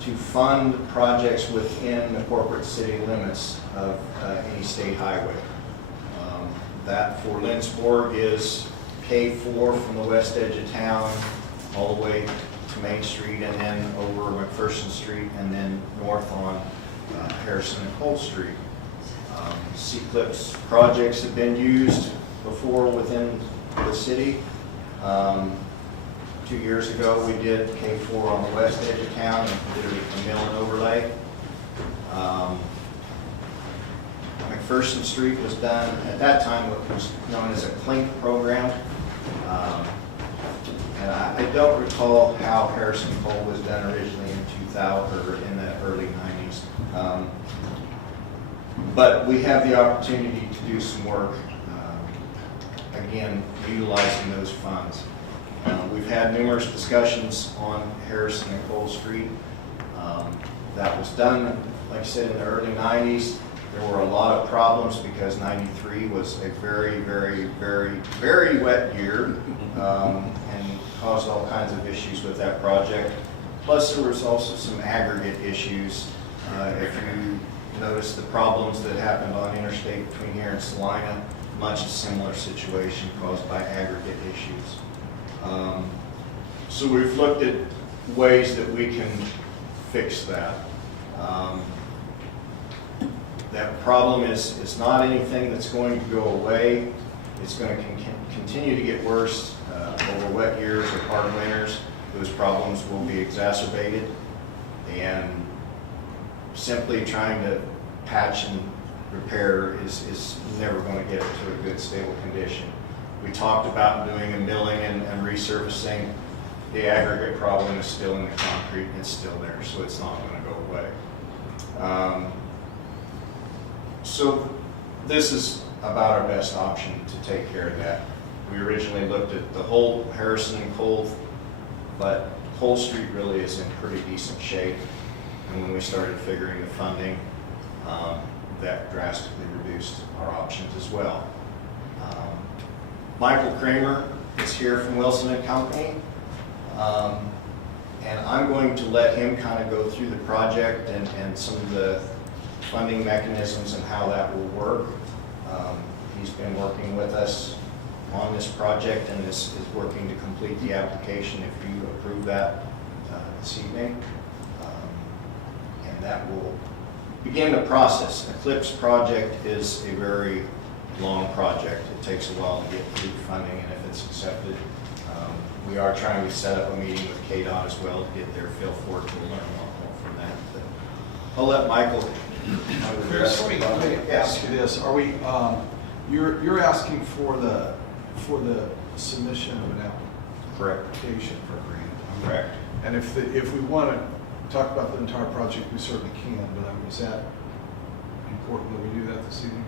to fund projects within the corporate city limits of any state highway. That for Lindsborg is K4 from the west edge of town all the way to Main Street, and then over McPherson Street, and then north on Harrison and Cole Street. CCLIPS projects have been used before within the city. 2 years ago, we did K4 on the west edge of town and did a mill and overlay. McPherson Street was done, at that time, what was known as a clink program. And I don't recall how Harrison Cole was done originally in 2000 or in the early 90s. But we have the opportunity to do some work, again, utilizing those funds. We've had numerous discussions on Harrison and Cole Street. That was done, like I said, in the early 90s. There were a lot of problems because 93 was a very, very, very, very wet year and caused all kinds of issues with that project. Plus, there was also some aggregate issues. If you notice the problems that happened on interstate between here and Salina, much a similar situation caused by aggregate issues. So we've looked at ways that we can fix that. That problem is not anything that's going to go away. It's going to continue to get worse over wet years or hard winters. Those problems will be exacerbated, and simply trying to patch and repair is never going to get it to a good, stable condition. We talked about doing a milling and resurfacing. The aggregate problem is still in the concrete, and it's still there, so it's not going to go away. So this is about our best option to take care of that. We originally looked at the whole Harrison and Cole, but Cole Street really is in pretty decent shape. And when we started figuring the funding, that drastically reduced our options as well. Michael Kramer is here from Wilson and Company. And I'm going to let him kind of go through the project and some of the funding mechanisms and how that will work. He's been working with us on this project and is working to complete the application if you approve that this evening. And that will begin the process. Eclipse project is a very long project. It takes a while to get through the funding, and if it's accepted, we are trying to set up a meeting with KDOT as well to get their feel for it, to learn a lot more from that. But I'll let Michael. Chris, let me ask you this: are we? You're asking for the submission of an application for a grant? Correct. And if we want to talk about the entire project, we certainly can. But is that important that we do that this evening?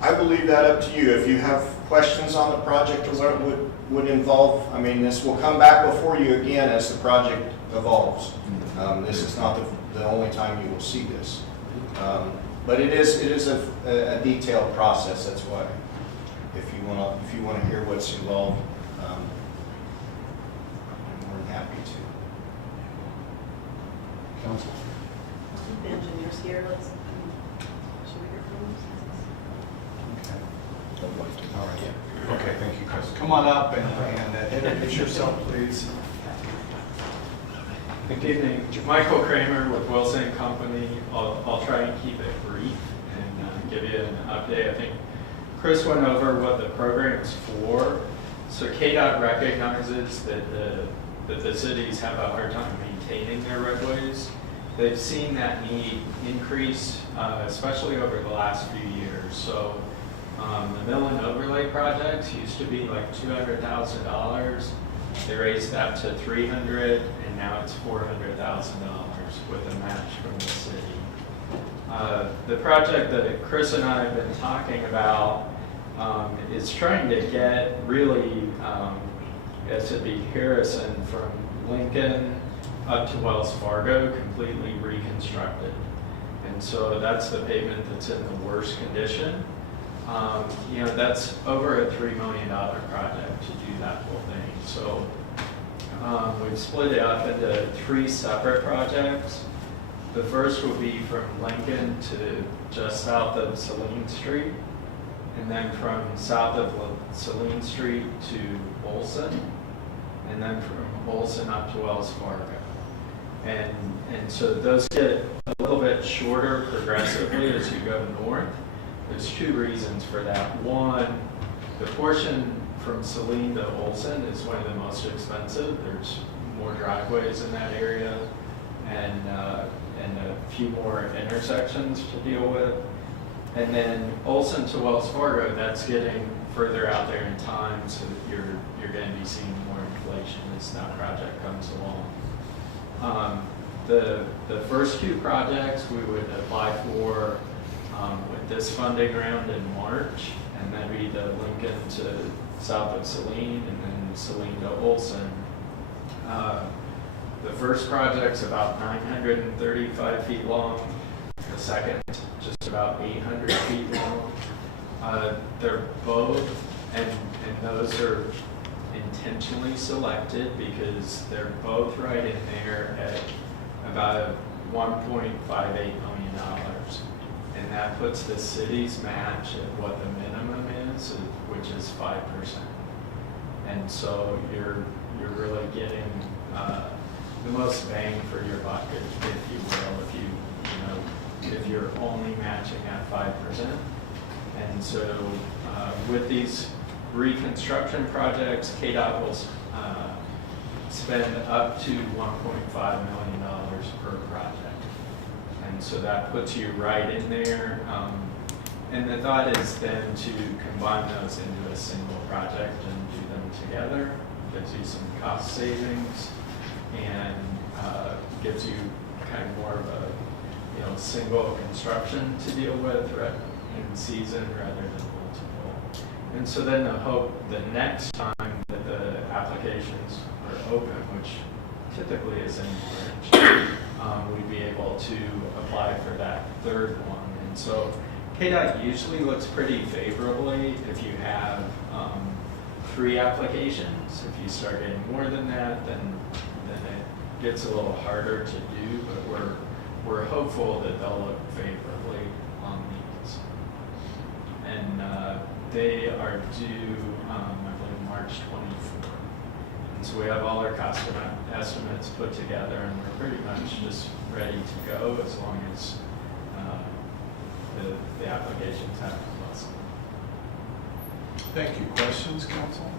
I will leave that up to you. If you have questions on the project or what it would involve, I mean, this will come back before you again as the project evolves. This is not the only time you will see this. But it is a detailed process. That's why, if you want to hear what's involved, I'm more than happy to. Council. The engineer's here, should we hear from him? All right. Okay, thank you, Chris. Come on up and introduce yourself, please. Good evening, Michael Kramer with Wilson and Company. I'll try and keep it brief and give you an update. I think Chris went over what the program is for. So KDOT recognizes that the cities have a hard time maintaining their roadways. They've seen that need increase, especially over the last few years. So the mill and overlay projects used to be like $200,000. They raised that to $300,000, and now it's $400,000 with a match from the city. The project that Chris and I have been talking about is trying to get really, it should be Harrison from Lincoln up to Wells Fargo completely reconstructed. And so that's the pavement that's in the worst condition. That's over a $3 million project to do that whole thing. So we've split it up into 3 separate projects. The first will be from Lincoln to just south of Saline Street, and then from south of Saline Street to Olson, and then from Olson up to Wells Fargo. And so those get a little bit shorter progressively as you go north. There's 2 reasons for that. One, the portion from Saline to Olson is one of the most expensive. There's more driveways in that area and a few more intersections to deal with. And then Olson to Wells Fargo, that's getting further out there in time, so that you're going to be seeing more inflation as that project comes along. The first 2 projects we would apply for with this funding round in March, and then be the Lincoln to south of Saline, and then Saline to Olson. The first project's about 935 feet long. The second, just about 800 feet long. They're both, and those are intentionally selected because they're both right in there at about $1.58 million. And that puts the city's match at what the minimum is, which is 5%. And so you're really getting the most bang for your buck, if you will, if you're only matching at 5%. And so with these reconstruction projects, KDOT will spend up to $1.5 million per project. And so that puts you right in there. And the thought is then to combine those into a single project and do them together. Gives you some cost savings and gives you kind of more of a single construction to deal with in season rather than multiple. And so then the hope the next time that the applications are open, which typically is in March, we'd be able to apply for that third one. And so KDOT usually looks pretty favorably if you have 3 applications. If you start getting more than that, then it gets a little harder to do, but we're hopeful that they'll look favorably on these. And they are due, I believe, March 24th. And so we have all our cost estimates put together, and we're pretty much just ready to go as long as the applications have plus. Thank you. Questions, council?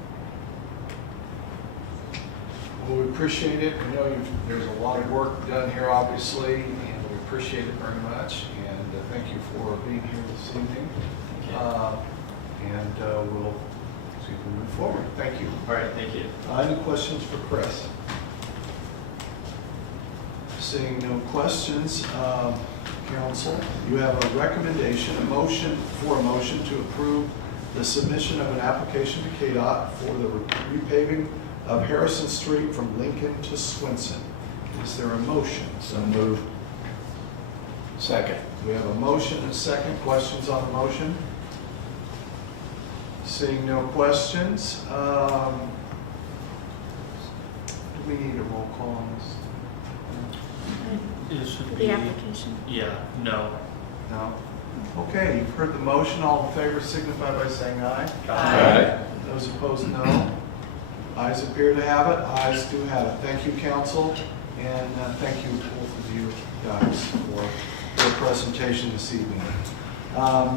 Well, we appreciate it. We know there's a lot of work done here, obviously, and we appreciate it very much. And thank you for being here this evening. We'll see if we move forward. Thank you. All right, thank you. Any questions for Chris? Seeing no questions, council, you have a recommendation, a motion to approve the submission of an application to KDOT for the repaving of Harrison Street from Lincoln to Swinson. Is there a motion? So moved. Second. We have a motion and a second. Questions on the motion? Seeing no questions, do we need a roll call on this? It should The be, application. yeah, no. No? Okay, you've heard the motion. All in favor signify by saying aye. Aye. Those opposed, no. Ayes appear to have it. Ayes do have it. Thank you, council, and thank you both of you guys for your presentation this evening.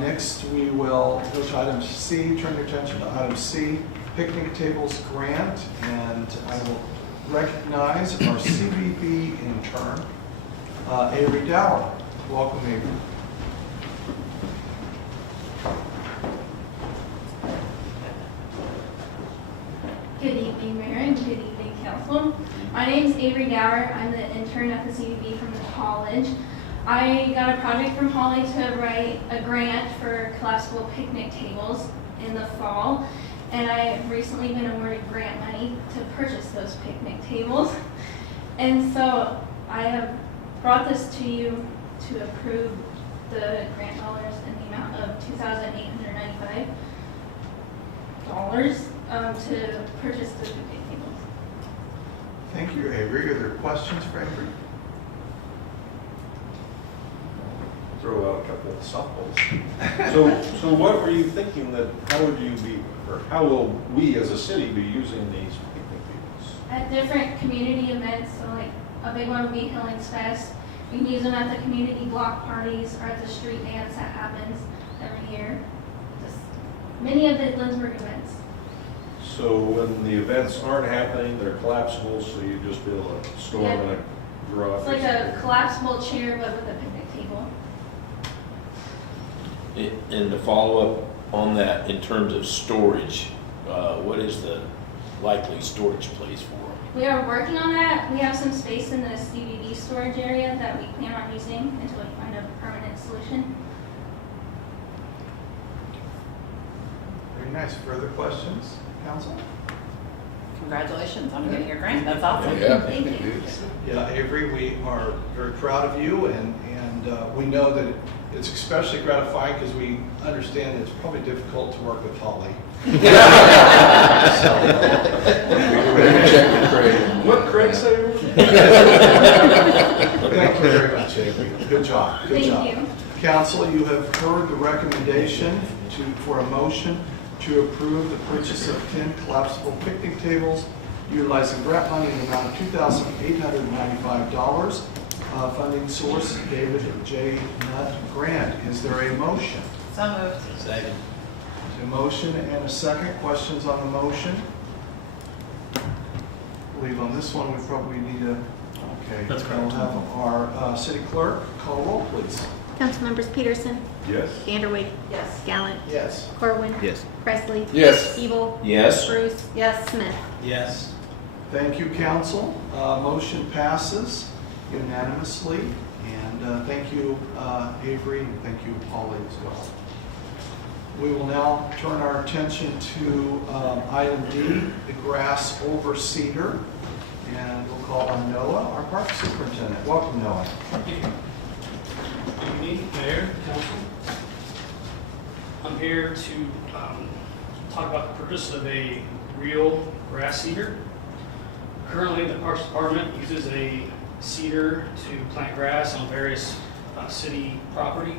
Next, we will go to item C. Turn your attention to item C, picnic tables grant, and I will recognize our CBB intern, Avery Dower. Welcome, Avery. Good evening, Mayor, and good evening, Council. My name is Avery Dower. I'm the intern at the CBB from the college. I got a project from Holly to write a grant for collapsible picnic tables in the fall, and I have recently been awarded grant money to purchase those picnic tables. And so I have brought this to you to approve the grant dollars in the amount of $2,895 to purchase the picnic tables. Thank you, Avery. Are there questions for Avery? Throw out a couple of softballs. So what were you thinking that, how will we as a city be using these picnic tables? At different community events, so like a big one would be Hillings Fest. We can use them at the community block parties or at the street dance that happens every year. Just many of the Lindsborg events. So when the events aren't happening, they're collapsible, so you just build a store Yep. and a garage. It's like a collapsible chair but with a picnic table. And to follow up on that, in terms of storage, what is the likely storage place for them? We are working on that. We have some space in the CBD storage area that we plan on using until we find a permanent solution. Very nice. Further questions, council? Congratulations on getting your grant. That's awesome. Yeah. Thank you. Yeah, Avery, we are very proud of you, and we know that it's especially gratifying because we understand it's probably difficult to work with Holly. Check with Craig. What Craig say? Thank you very much, Avery. Good job. Good Thank job. you. Council, you have heard the recommendation for a motion to approve the purchase of 10 collapsible picnic tables utilizing grant money in the amount of $2,895. Funding source, David J. Nutt Grant. Is there a motion? So moved. Second. A motion and a second. Questions on the motion? I believe on this one, we probably need a, okay. That's correct. We'll have our city clerk call roll, please. Councilmembers Peterson, Yes. Vanderwijk, Yes. Gallant, Yes. Corwin, Yes. Presley, Yes. Evil, Yes. Bruce, Yes. Smith. Yes. Thank you, council. Motion passes unanimously. And thank you, Avery, and thank you, Polly, as well. We will now turn our attention to item D, the grass over cedar. And we'll call on Noah, our park superintendent. Welcome, Noah. Good evening, Mayor, Council. I'm here to talk about the purchase of a real grass seeder. Currently, the Parks Department uses a seeder to plant grass on various city property.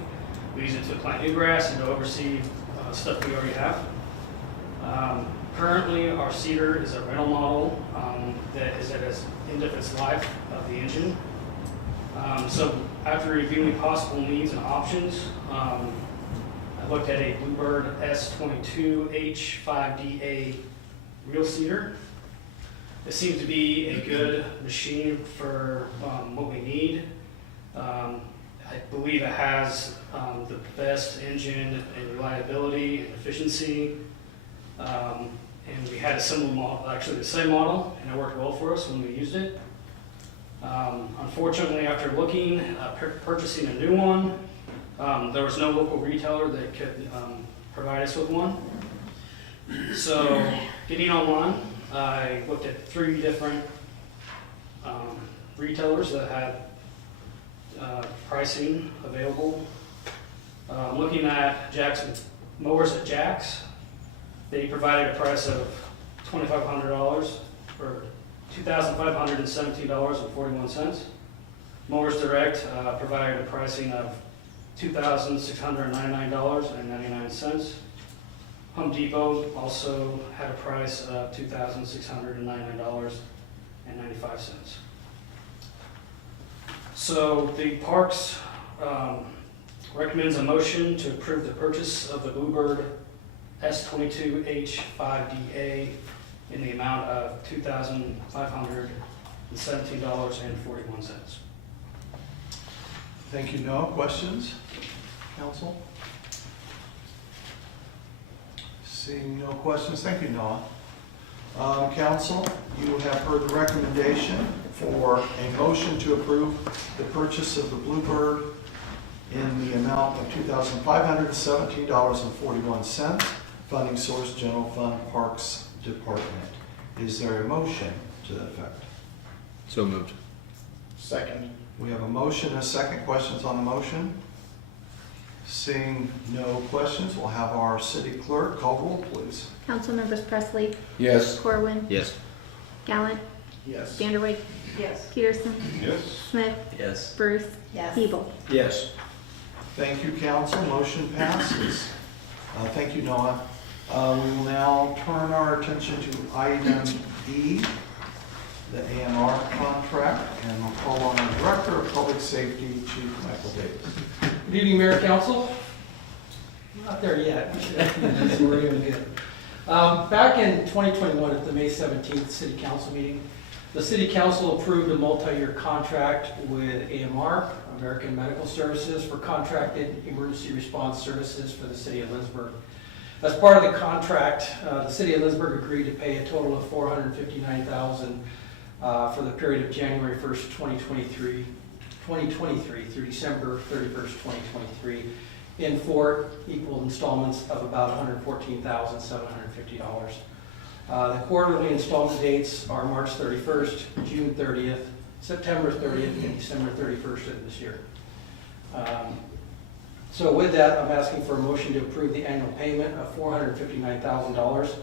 We use it to plant new grass and to oversee stuff we already have. Currently, our seeder is a rental model that is at its end of its life of the engine. So after reviewing possible needs and options, I looked at a Bluebird S22H5DA reel seeder. It seems to be a good machine for what we need. I believe it has the best engine and reliability and efficiency. And we had a similar model, actually the same model, and it worked well for us when we used it. Unfortunately, after looking, purchasing a new one, there was no local retailer that could provide us with one. So getting online, I looked at 3 different retailers that had pricing available. Looking at Jackson Mowers at Jack's, they provided a price of $2,500 for $2,517.41. Mowers Direct provided a pricing of $2,699.99. Home Depot also had a price of $2,699.95. So the Parks recommends a motion to approve the purchase of the Bluebird S22H5DA in the amount of $2,517.41. Thank you, Noah. Questions, council? Seeing no questions, thank you, Noah. Council, you have heard the recommendation for a motion to approve the purchase of the Bluebird in the amount of $2,517.41. Funding source, General Fund, Parks Department. Is there a motion to that effect? So moved. Second. We have a motion and a second. Questions on the motion? Seeing no questions, we'll have our city clerk call roll, please. Councilmembers Presley, Yes. Corwin, Yes. Gallant, Yes. Vanderwijk, Yes. Peterson, Yes. Smith, Yes. Bruce, Yes. Evil. Yes. Thank you, council. Motion passes. Thank you, Noah. We will now turn our attention to item E, the AMR contract, and we'll call on the Director of Public Safety, Chief Michael Davis. Good evening, Mayor, Council. We're not there yet. So we're doing good. Back in 2021 at the May 17th City Council meeting, the City Council approved a multi-year contract with AMR, American Medical Services, for contracted emergency response services for the City of Lindsborg. As part of the contract, the City of Lindsborg agreed to pay a total of $459,000 for the period of January 1st, 2023 through December 31st, 2023, in 4 equal installments of about $114,750. The quarterly installment dates are March 31st, June 30th, September 30th, and December 31st of this year. So with that, I'm asking for a motion to approve the annual payment of $459,000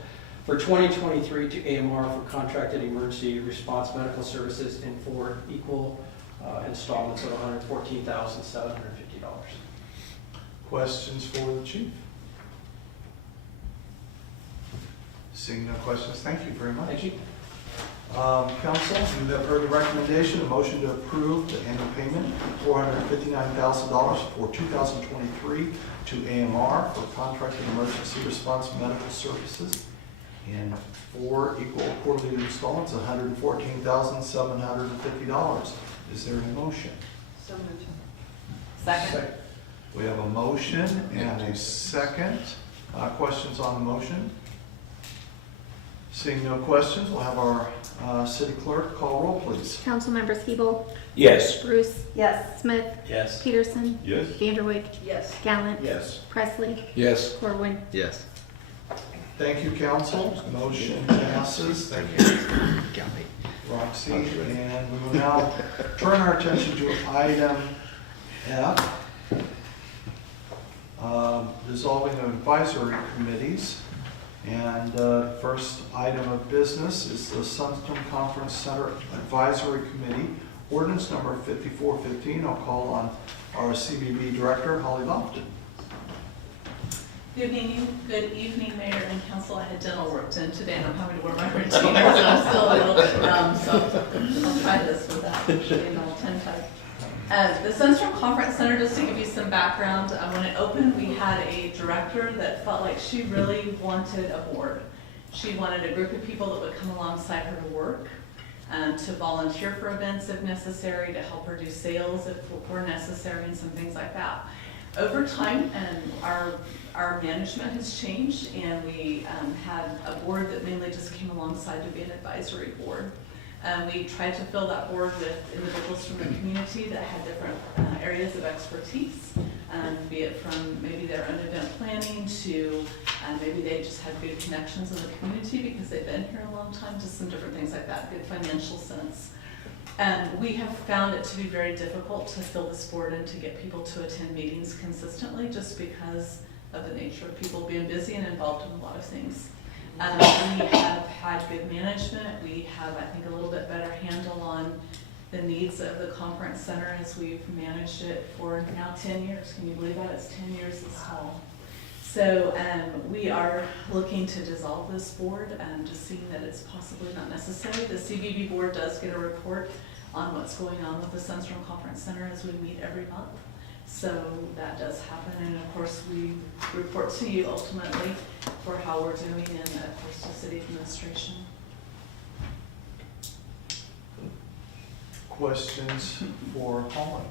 for 2023 to AMR for contracted emergency response medical services in 4 equal installments of $114,750. Questions for the chief? Seeing no questions, thank you very much. Thank you. Council, you have heard the recommendation, a motion to approve the annual payment, $459,000 for 2023 to AMR for contracted emergency response medical services in 4 equal quarterly installments, $114,750. Is there a motion? So moved. Second. We have a motion and a second. Questions on the motion? Seeing no questions, we'll have our city clerk call roll, please. Councilmember Siebel, Yes. Bruce, Yes. Smith, Yes. Peterson, Yes. Vanderwijk, Yes. Gallant, Yes. Presley, Yes. Corwin. Yes. Thank you, council. Motion passes. Thank you, Roxy. And we will now turn our attention to item F, dissolving of advisory committees. And first item of business is the Sunstone Conference Center Advisory Committee, ordinance number 5415. I'll call on our CBB Director, Holly Lofton. Good evening, Mayor and Council. I had dental work done today, and I'm having to wear my retainers, and I'm still a little bit numb, so I'll try this without being all tongue-tied. The Sunstone Conference Center, just to give you some background, when it opened, we had a director that felt like she really wanted a board. She wanted a group of people that would come alongside her to work, to volunteer for events if necessary, to help her do sales if it were necessary, and some things like that. Over time, our management has changed, and we had a board that mainly just came alongside to be an advisory board. We tried to fill that board with individuals from the community that had different areas of expertise, be it from maybe their own event planning to maybe they just had good connections in the community because they've been here a long time, just some different things like that, good financial sense. We have found it to be very difficult to fill this board and to get people to attend meetings consistently just because of the nature of people being busy and involved in a lot of things. We have had good management. We have, I think, a little bit better handle on the needs of the conference center as we've managed it for now 10 years. Can you believe that? It's 10 years this fall. So we are looking to dissolve this board, just seeing that it's possibly not necessary. The CBB board does get a report on what's going on with the Sunstone Conference Center as we meet every month. So that does happen, and of course we report to you ultimately for how we're doing, and of course to city administration. Questions for Holly?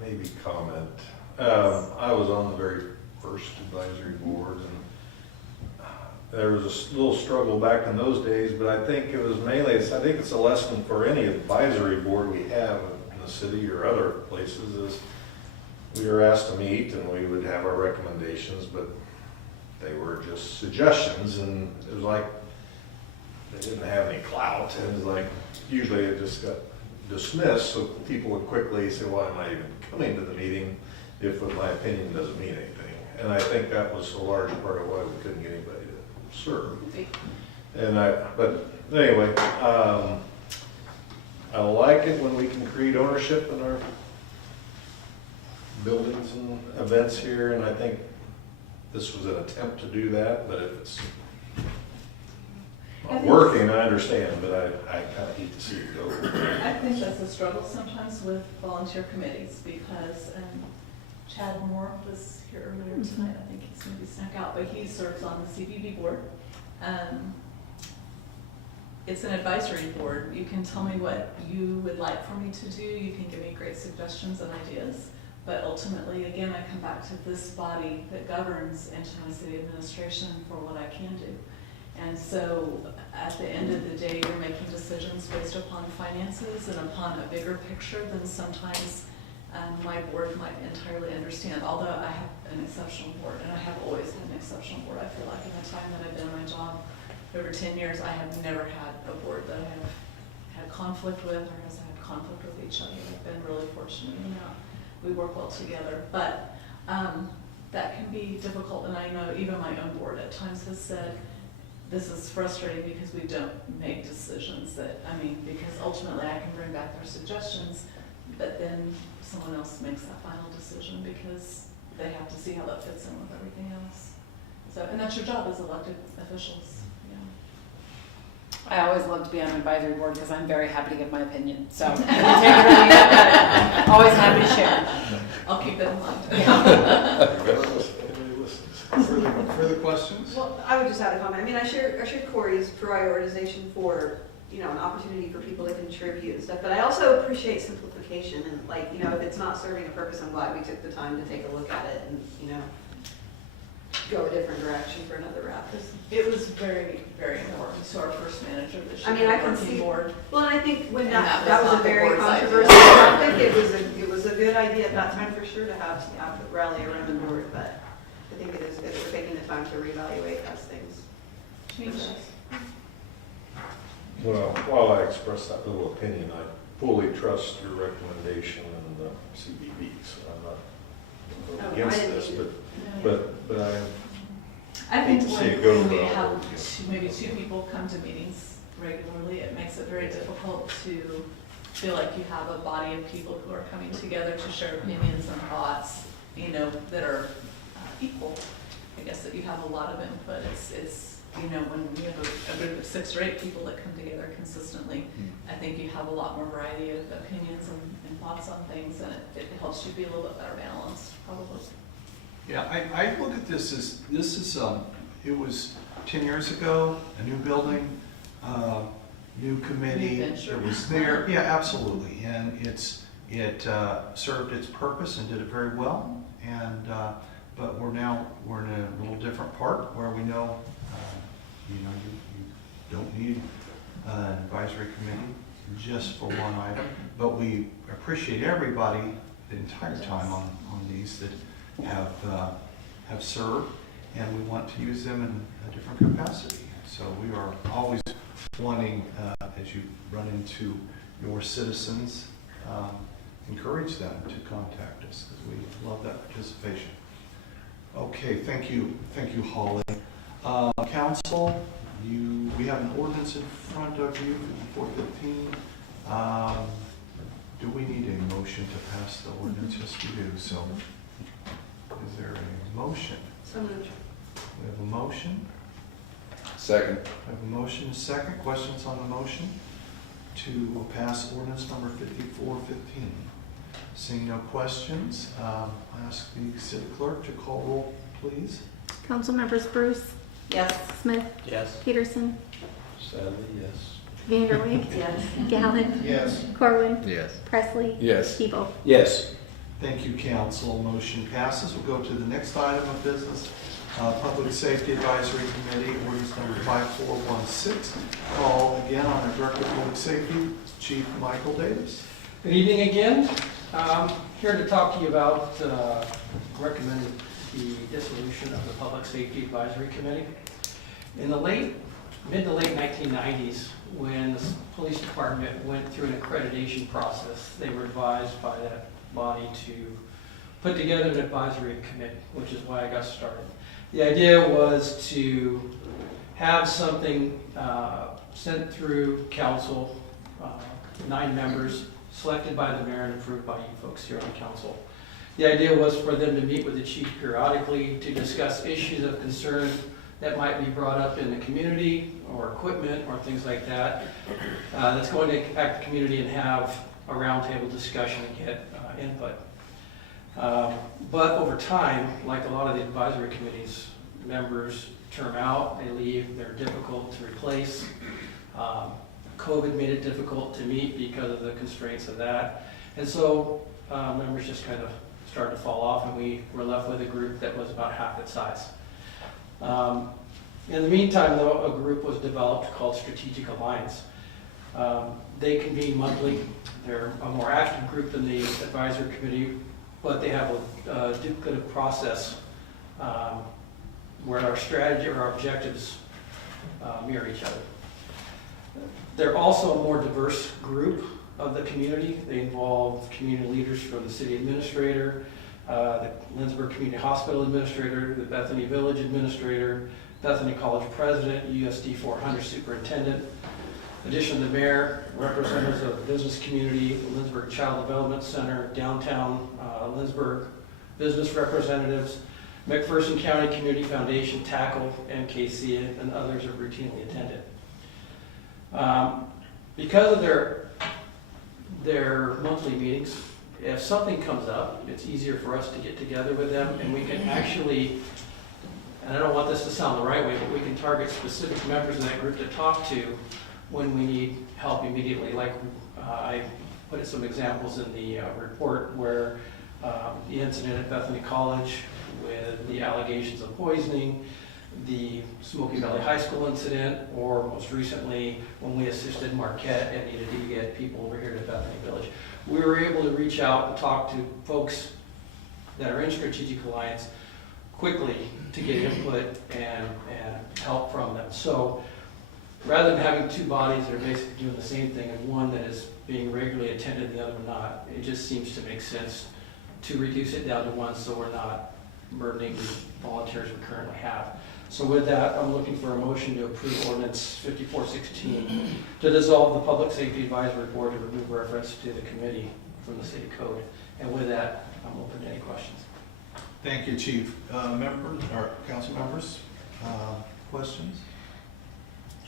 Maybe comment. I was on the very first advisory board, and there was a little struggle back in those days, but I think it was mainly, I think it's a lesson for any advisory board we have in the city or other places, is we were asked to meet and we would have our recommendations, but they were just suggestions, and it was like they didn't have any clout. It was like, usually it just got dismissed, so people would quickly say, why am I even coming to the meeting if my opinion doesn't mean anything? And I think that was a large part of why we couldn't get anybody to serve. But anyway, I like it when we can create ownership in our buildings and events here, and I think this was an attempt to do that, but if it's not working, I understand, but I kind of hate to see it go. I think that's a struggle sometimes with volunteer committees because Chad Moore was here earlier tonight. I think he's maybe snuck out, but he serves on the CBB board. It's an advisory board. You can tell me what you would like for me to do. You can give me great suggestions and ideas. But ultimately, again, I come back to this body that governs Enterprise City Administration for what I can do. And so at the end of the day, you're making decisions based upon finances and upon a bigger picture than sometimes and my board might entirely understand, although I have an exceptional board, and I have always had an exceptional board. I feel like in the time that I've been in my job, over 10 years, I have never had a board that I have had conflict with or has had conflict with each other. I've been really fortunate in that we work well together, but that can be difficult, and I know even my own board at times has said, this is frustrating because we don't make decisions because ultimately I can bring back their suggestions, but then someone else makes that final decision because they have to see how that fits in with everything else. So, and that's your job as elected officials. I always love to be on an advisory board because I'm very happy to give my opinion. So you can take it or leave it, but always happy to share. I'll keep that in mind. Further questions? Well, I would just add a comment. I mean, I share Corey's prioritization for, an opportunity for people to contribute and stuff, but I also appreciate simplification and if it's not serving a purpose, I'm glad we took the time to take a look at it and, go a different direction for another route. It was very, very important to our first manager this year. I mean, I can working see. board. Well, and I think when And that was not a the very board's controversial idea. topic. It was a good idea at that time for sure to have rally around the board, but I think it is good that we're taking the time to reevaluate as things change. Well, while I express that little opinion, I fully trust your recommendation in the CBB, so I'm not against this, but I think hate to see it go when we well. have maybe two people come to meetings regularly, it makes it very difficult to feel like you have a body of people who are coming together to share opinions and thoughts, that are equal. I guess that you have a lot of input. It's when you have a group of 6 or 8 people that come together consistently, I think you have a lot more variety of opinions and thoughts on things, and it helps you be a little bit better balanced, probably. Yeah, I look at this as, it was 10 years ago, a new building, new committee. New venture. It was there, yeah, absolutely, and it served its purpose and did it very well, and, but we're in a little different part where we know, you don't need an advisory committee just for one item, but we appreciate everybody the entire time on these that have served, and we want to use them in a different capacity. So we are always wanting, as you run into your citizens, encourage them to contact us because we love that participation. Okay, thank you, Holly. Council, we have an ordinance in front of you, 415. Do we need a motion to pass the ordinance? Yes, we do. So, is there a motion? So moved. We have a motion. Second. We have a motion, and a second. Questions on the motion to pass ordinance number 5415? Seeing no questions, I'll ask the city clerk to call roll, please. Council members Bruce, Yes. Smith, Yes. Peterson, Sadly, yes. Vanderweg, Yes. Gallen, Yes. Corwin, Yes. Presley, Yes. Hebel. Yes. Thank you, council. Motion passes. We'll go to the next item of business. Public Safety Advisory Committee, ordinance number 5416. Call again on our Director of Public Safety, Chief Michael Davis. Good evening again. Here to talk to you about recommend the dissolution of the Public Safety Advisory Committee. In the mid to late 1990s, when the police department went through an accreditation process, they were advised by that body to put together an advisory committee, which is why I got started. The idea was to have something sent through council, 9 members, selected by the mayor and approved by you folks here on council. The idea was for them to meet with the chief periodically to discuss issues of concern that might be brought up in the community or equipment or things like that that's going to impact the community, and have a roundtable discussion and get input. But over time, like a lot of the advisory committees, members term out, they leave, they're difficult to replace. COVID made it difficult to meet because of the constraints of that. And so members just kind of started to fall off, and we were left with a group that was about half its size. In the meantime, though, a group was developed called Strategic Alliance. They convene monthly. They're a more active group than the advisory committee, but they have a duplicative process where our strategy or our objectives mirror each other. They're also a more diverse group of the community. They involve community leaders from the city administrator, the Lindsborg Community Hospital administrator, the Bethany Village administrator, Bethany College president, USD 400 superintendent. In addition, the mayor, representatives of the business community, the Lindsborg Child Development Center, downtown Lindsborg business representatives, McPherson County Community Foundation, TACL, MKC, and others are routinely attended. Because of their monthly meetings, if something comes up, it's easier for us to get together with them, and we can actually, and I don't want this to sound the right way, but we can target specific members of that group to talk to when we need help immediately. Like I put some examples in the report where the incident at Bethany College with the allegations of poisoning, the Smoky Valley High School incident, or most recently when we assisted Marquette and needed to get people over here to Bethany Village. We were able to reach out and talk to folks that are in Strategic Alliance quickly to get input and help from them. So rather than having two bodies that are basically doing the same thing and one that is being regularly attended and the other not, it just seems to make sense to reduce it down to one so we're not burdening the volunteers we currently have. So with that, I'm looking for a motion to approve ordinance 5416 to dissolve the Public Safety Advisory Board to remove reference to the committee from the city code. And with that, I'm open to any questions. Thank you, Chief. Members, or council members, questions?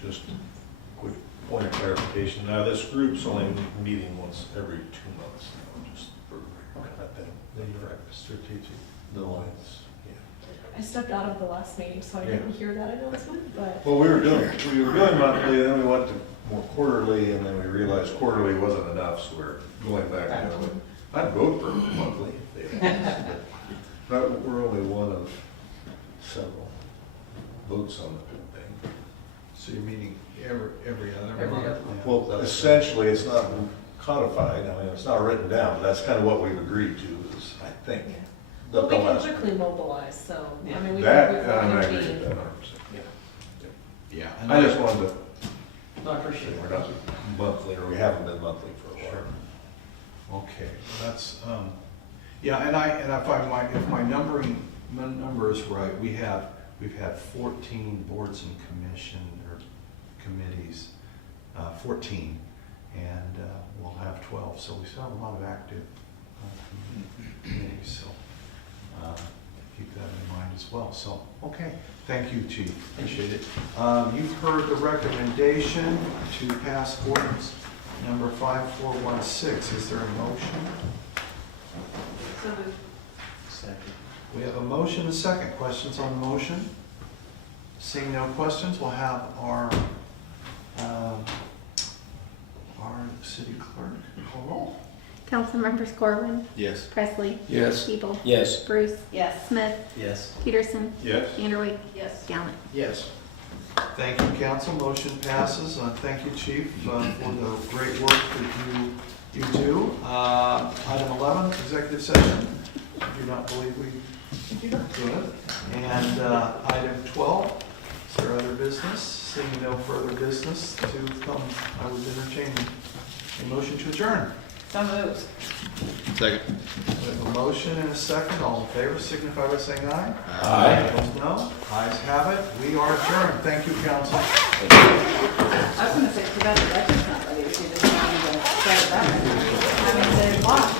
Just a quick point of clarification. Now, this group's only meeting once every 2 months now, just for that thing. Strategic Alliance. I stepped out of the last meeting, so I didn't hear that announcement, but. Well, we were doing monthly, and then we went to more quarterly, and then we realized quarterly wasn't enough, so we're going back to it. I'd vote for monthly if they had, but we're only one of several votes on the thing. So you're meeting every other Every month? other month. Well, essentially, it's not codified, I mean, it's not written down, but that's kind of what we've agreed to, is, I think. Yeah. the Well, we can last- quickly mobilize, so, I mean, we That, can I agree convene. with that 100%. Yeah. I just wanted to, No, I appreciate it. we're not monthly, or we haven't been monthly for a while. Okay, that's, yeah, and if my number is right, we've had 14 boards and commission, or committees, 14, and we'll have 12, so we still have a lot of active committees, so keep that in mind as well. So, okay, thank you, Chief, appreciate it. You've heard the recommendation to pass ordinance number 5416. Is there a motion? So moved. Second. We have a motion and a second. Questions on the motion? Seeing no questions, we'll have our city clerk call roll. Councilmembers Corwin, Yes. Presley, Yes. Siebel, Yes. Bruce, Yes. Smith, Yes. Peterson, Yes. Vanderwijk, Yes. Gallant. Yes. Thank you, council. Motion passes. Thank you, Chief, for the great work that you do. Item 11, executive session. I do not believe we good. And item 12, is there other business? Seeing no further business to come, I would entertain a motion to adjourn. So moved. Second. We have a motion and a second. All in favor, signify by saying aye. Aye. Opposed, no. Ayes have it. We are adjourned. Thank you, council. I was gonna say, too bad the budget's not ready to do this, I'm gonna start that. I mean, they lost.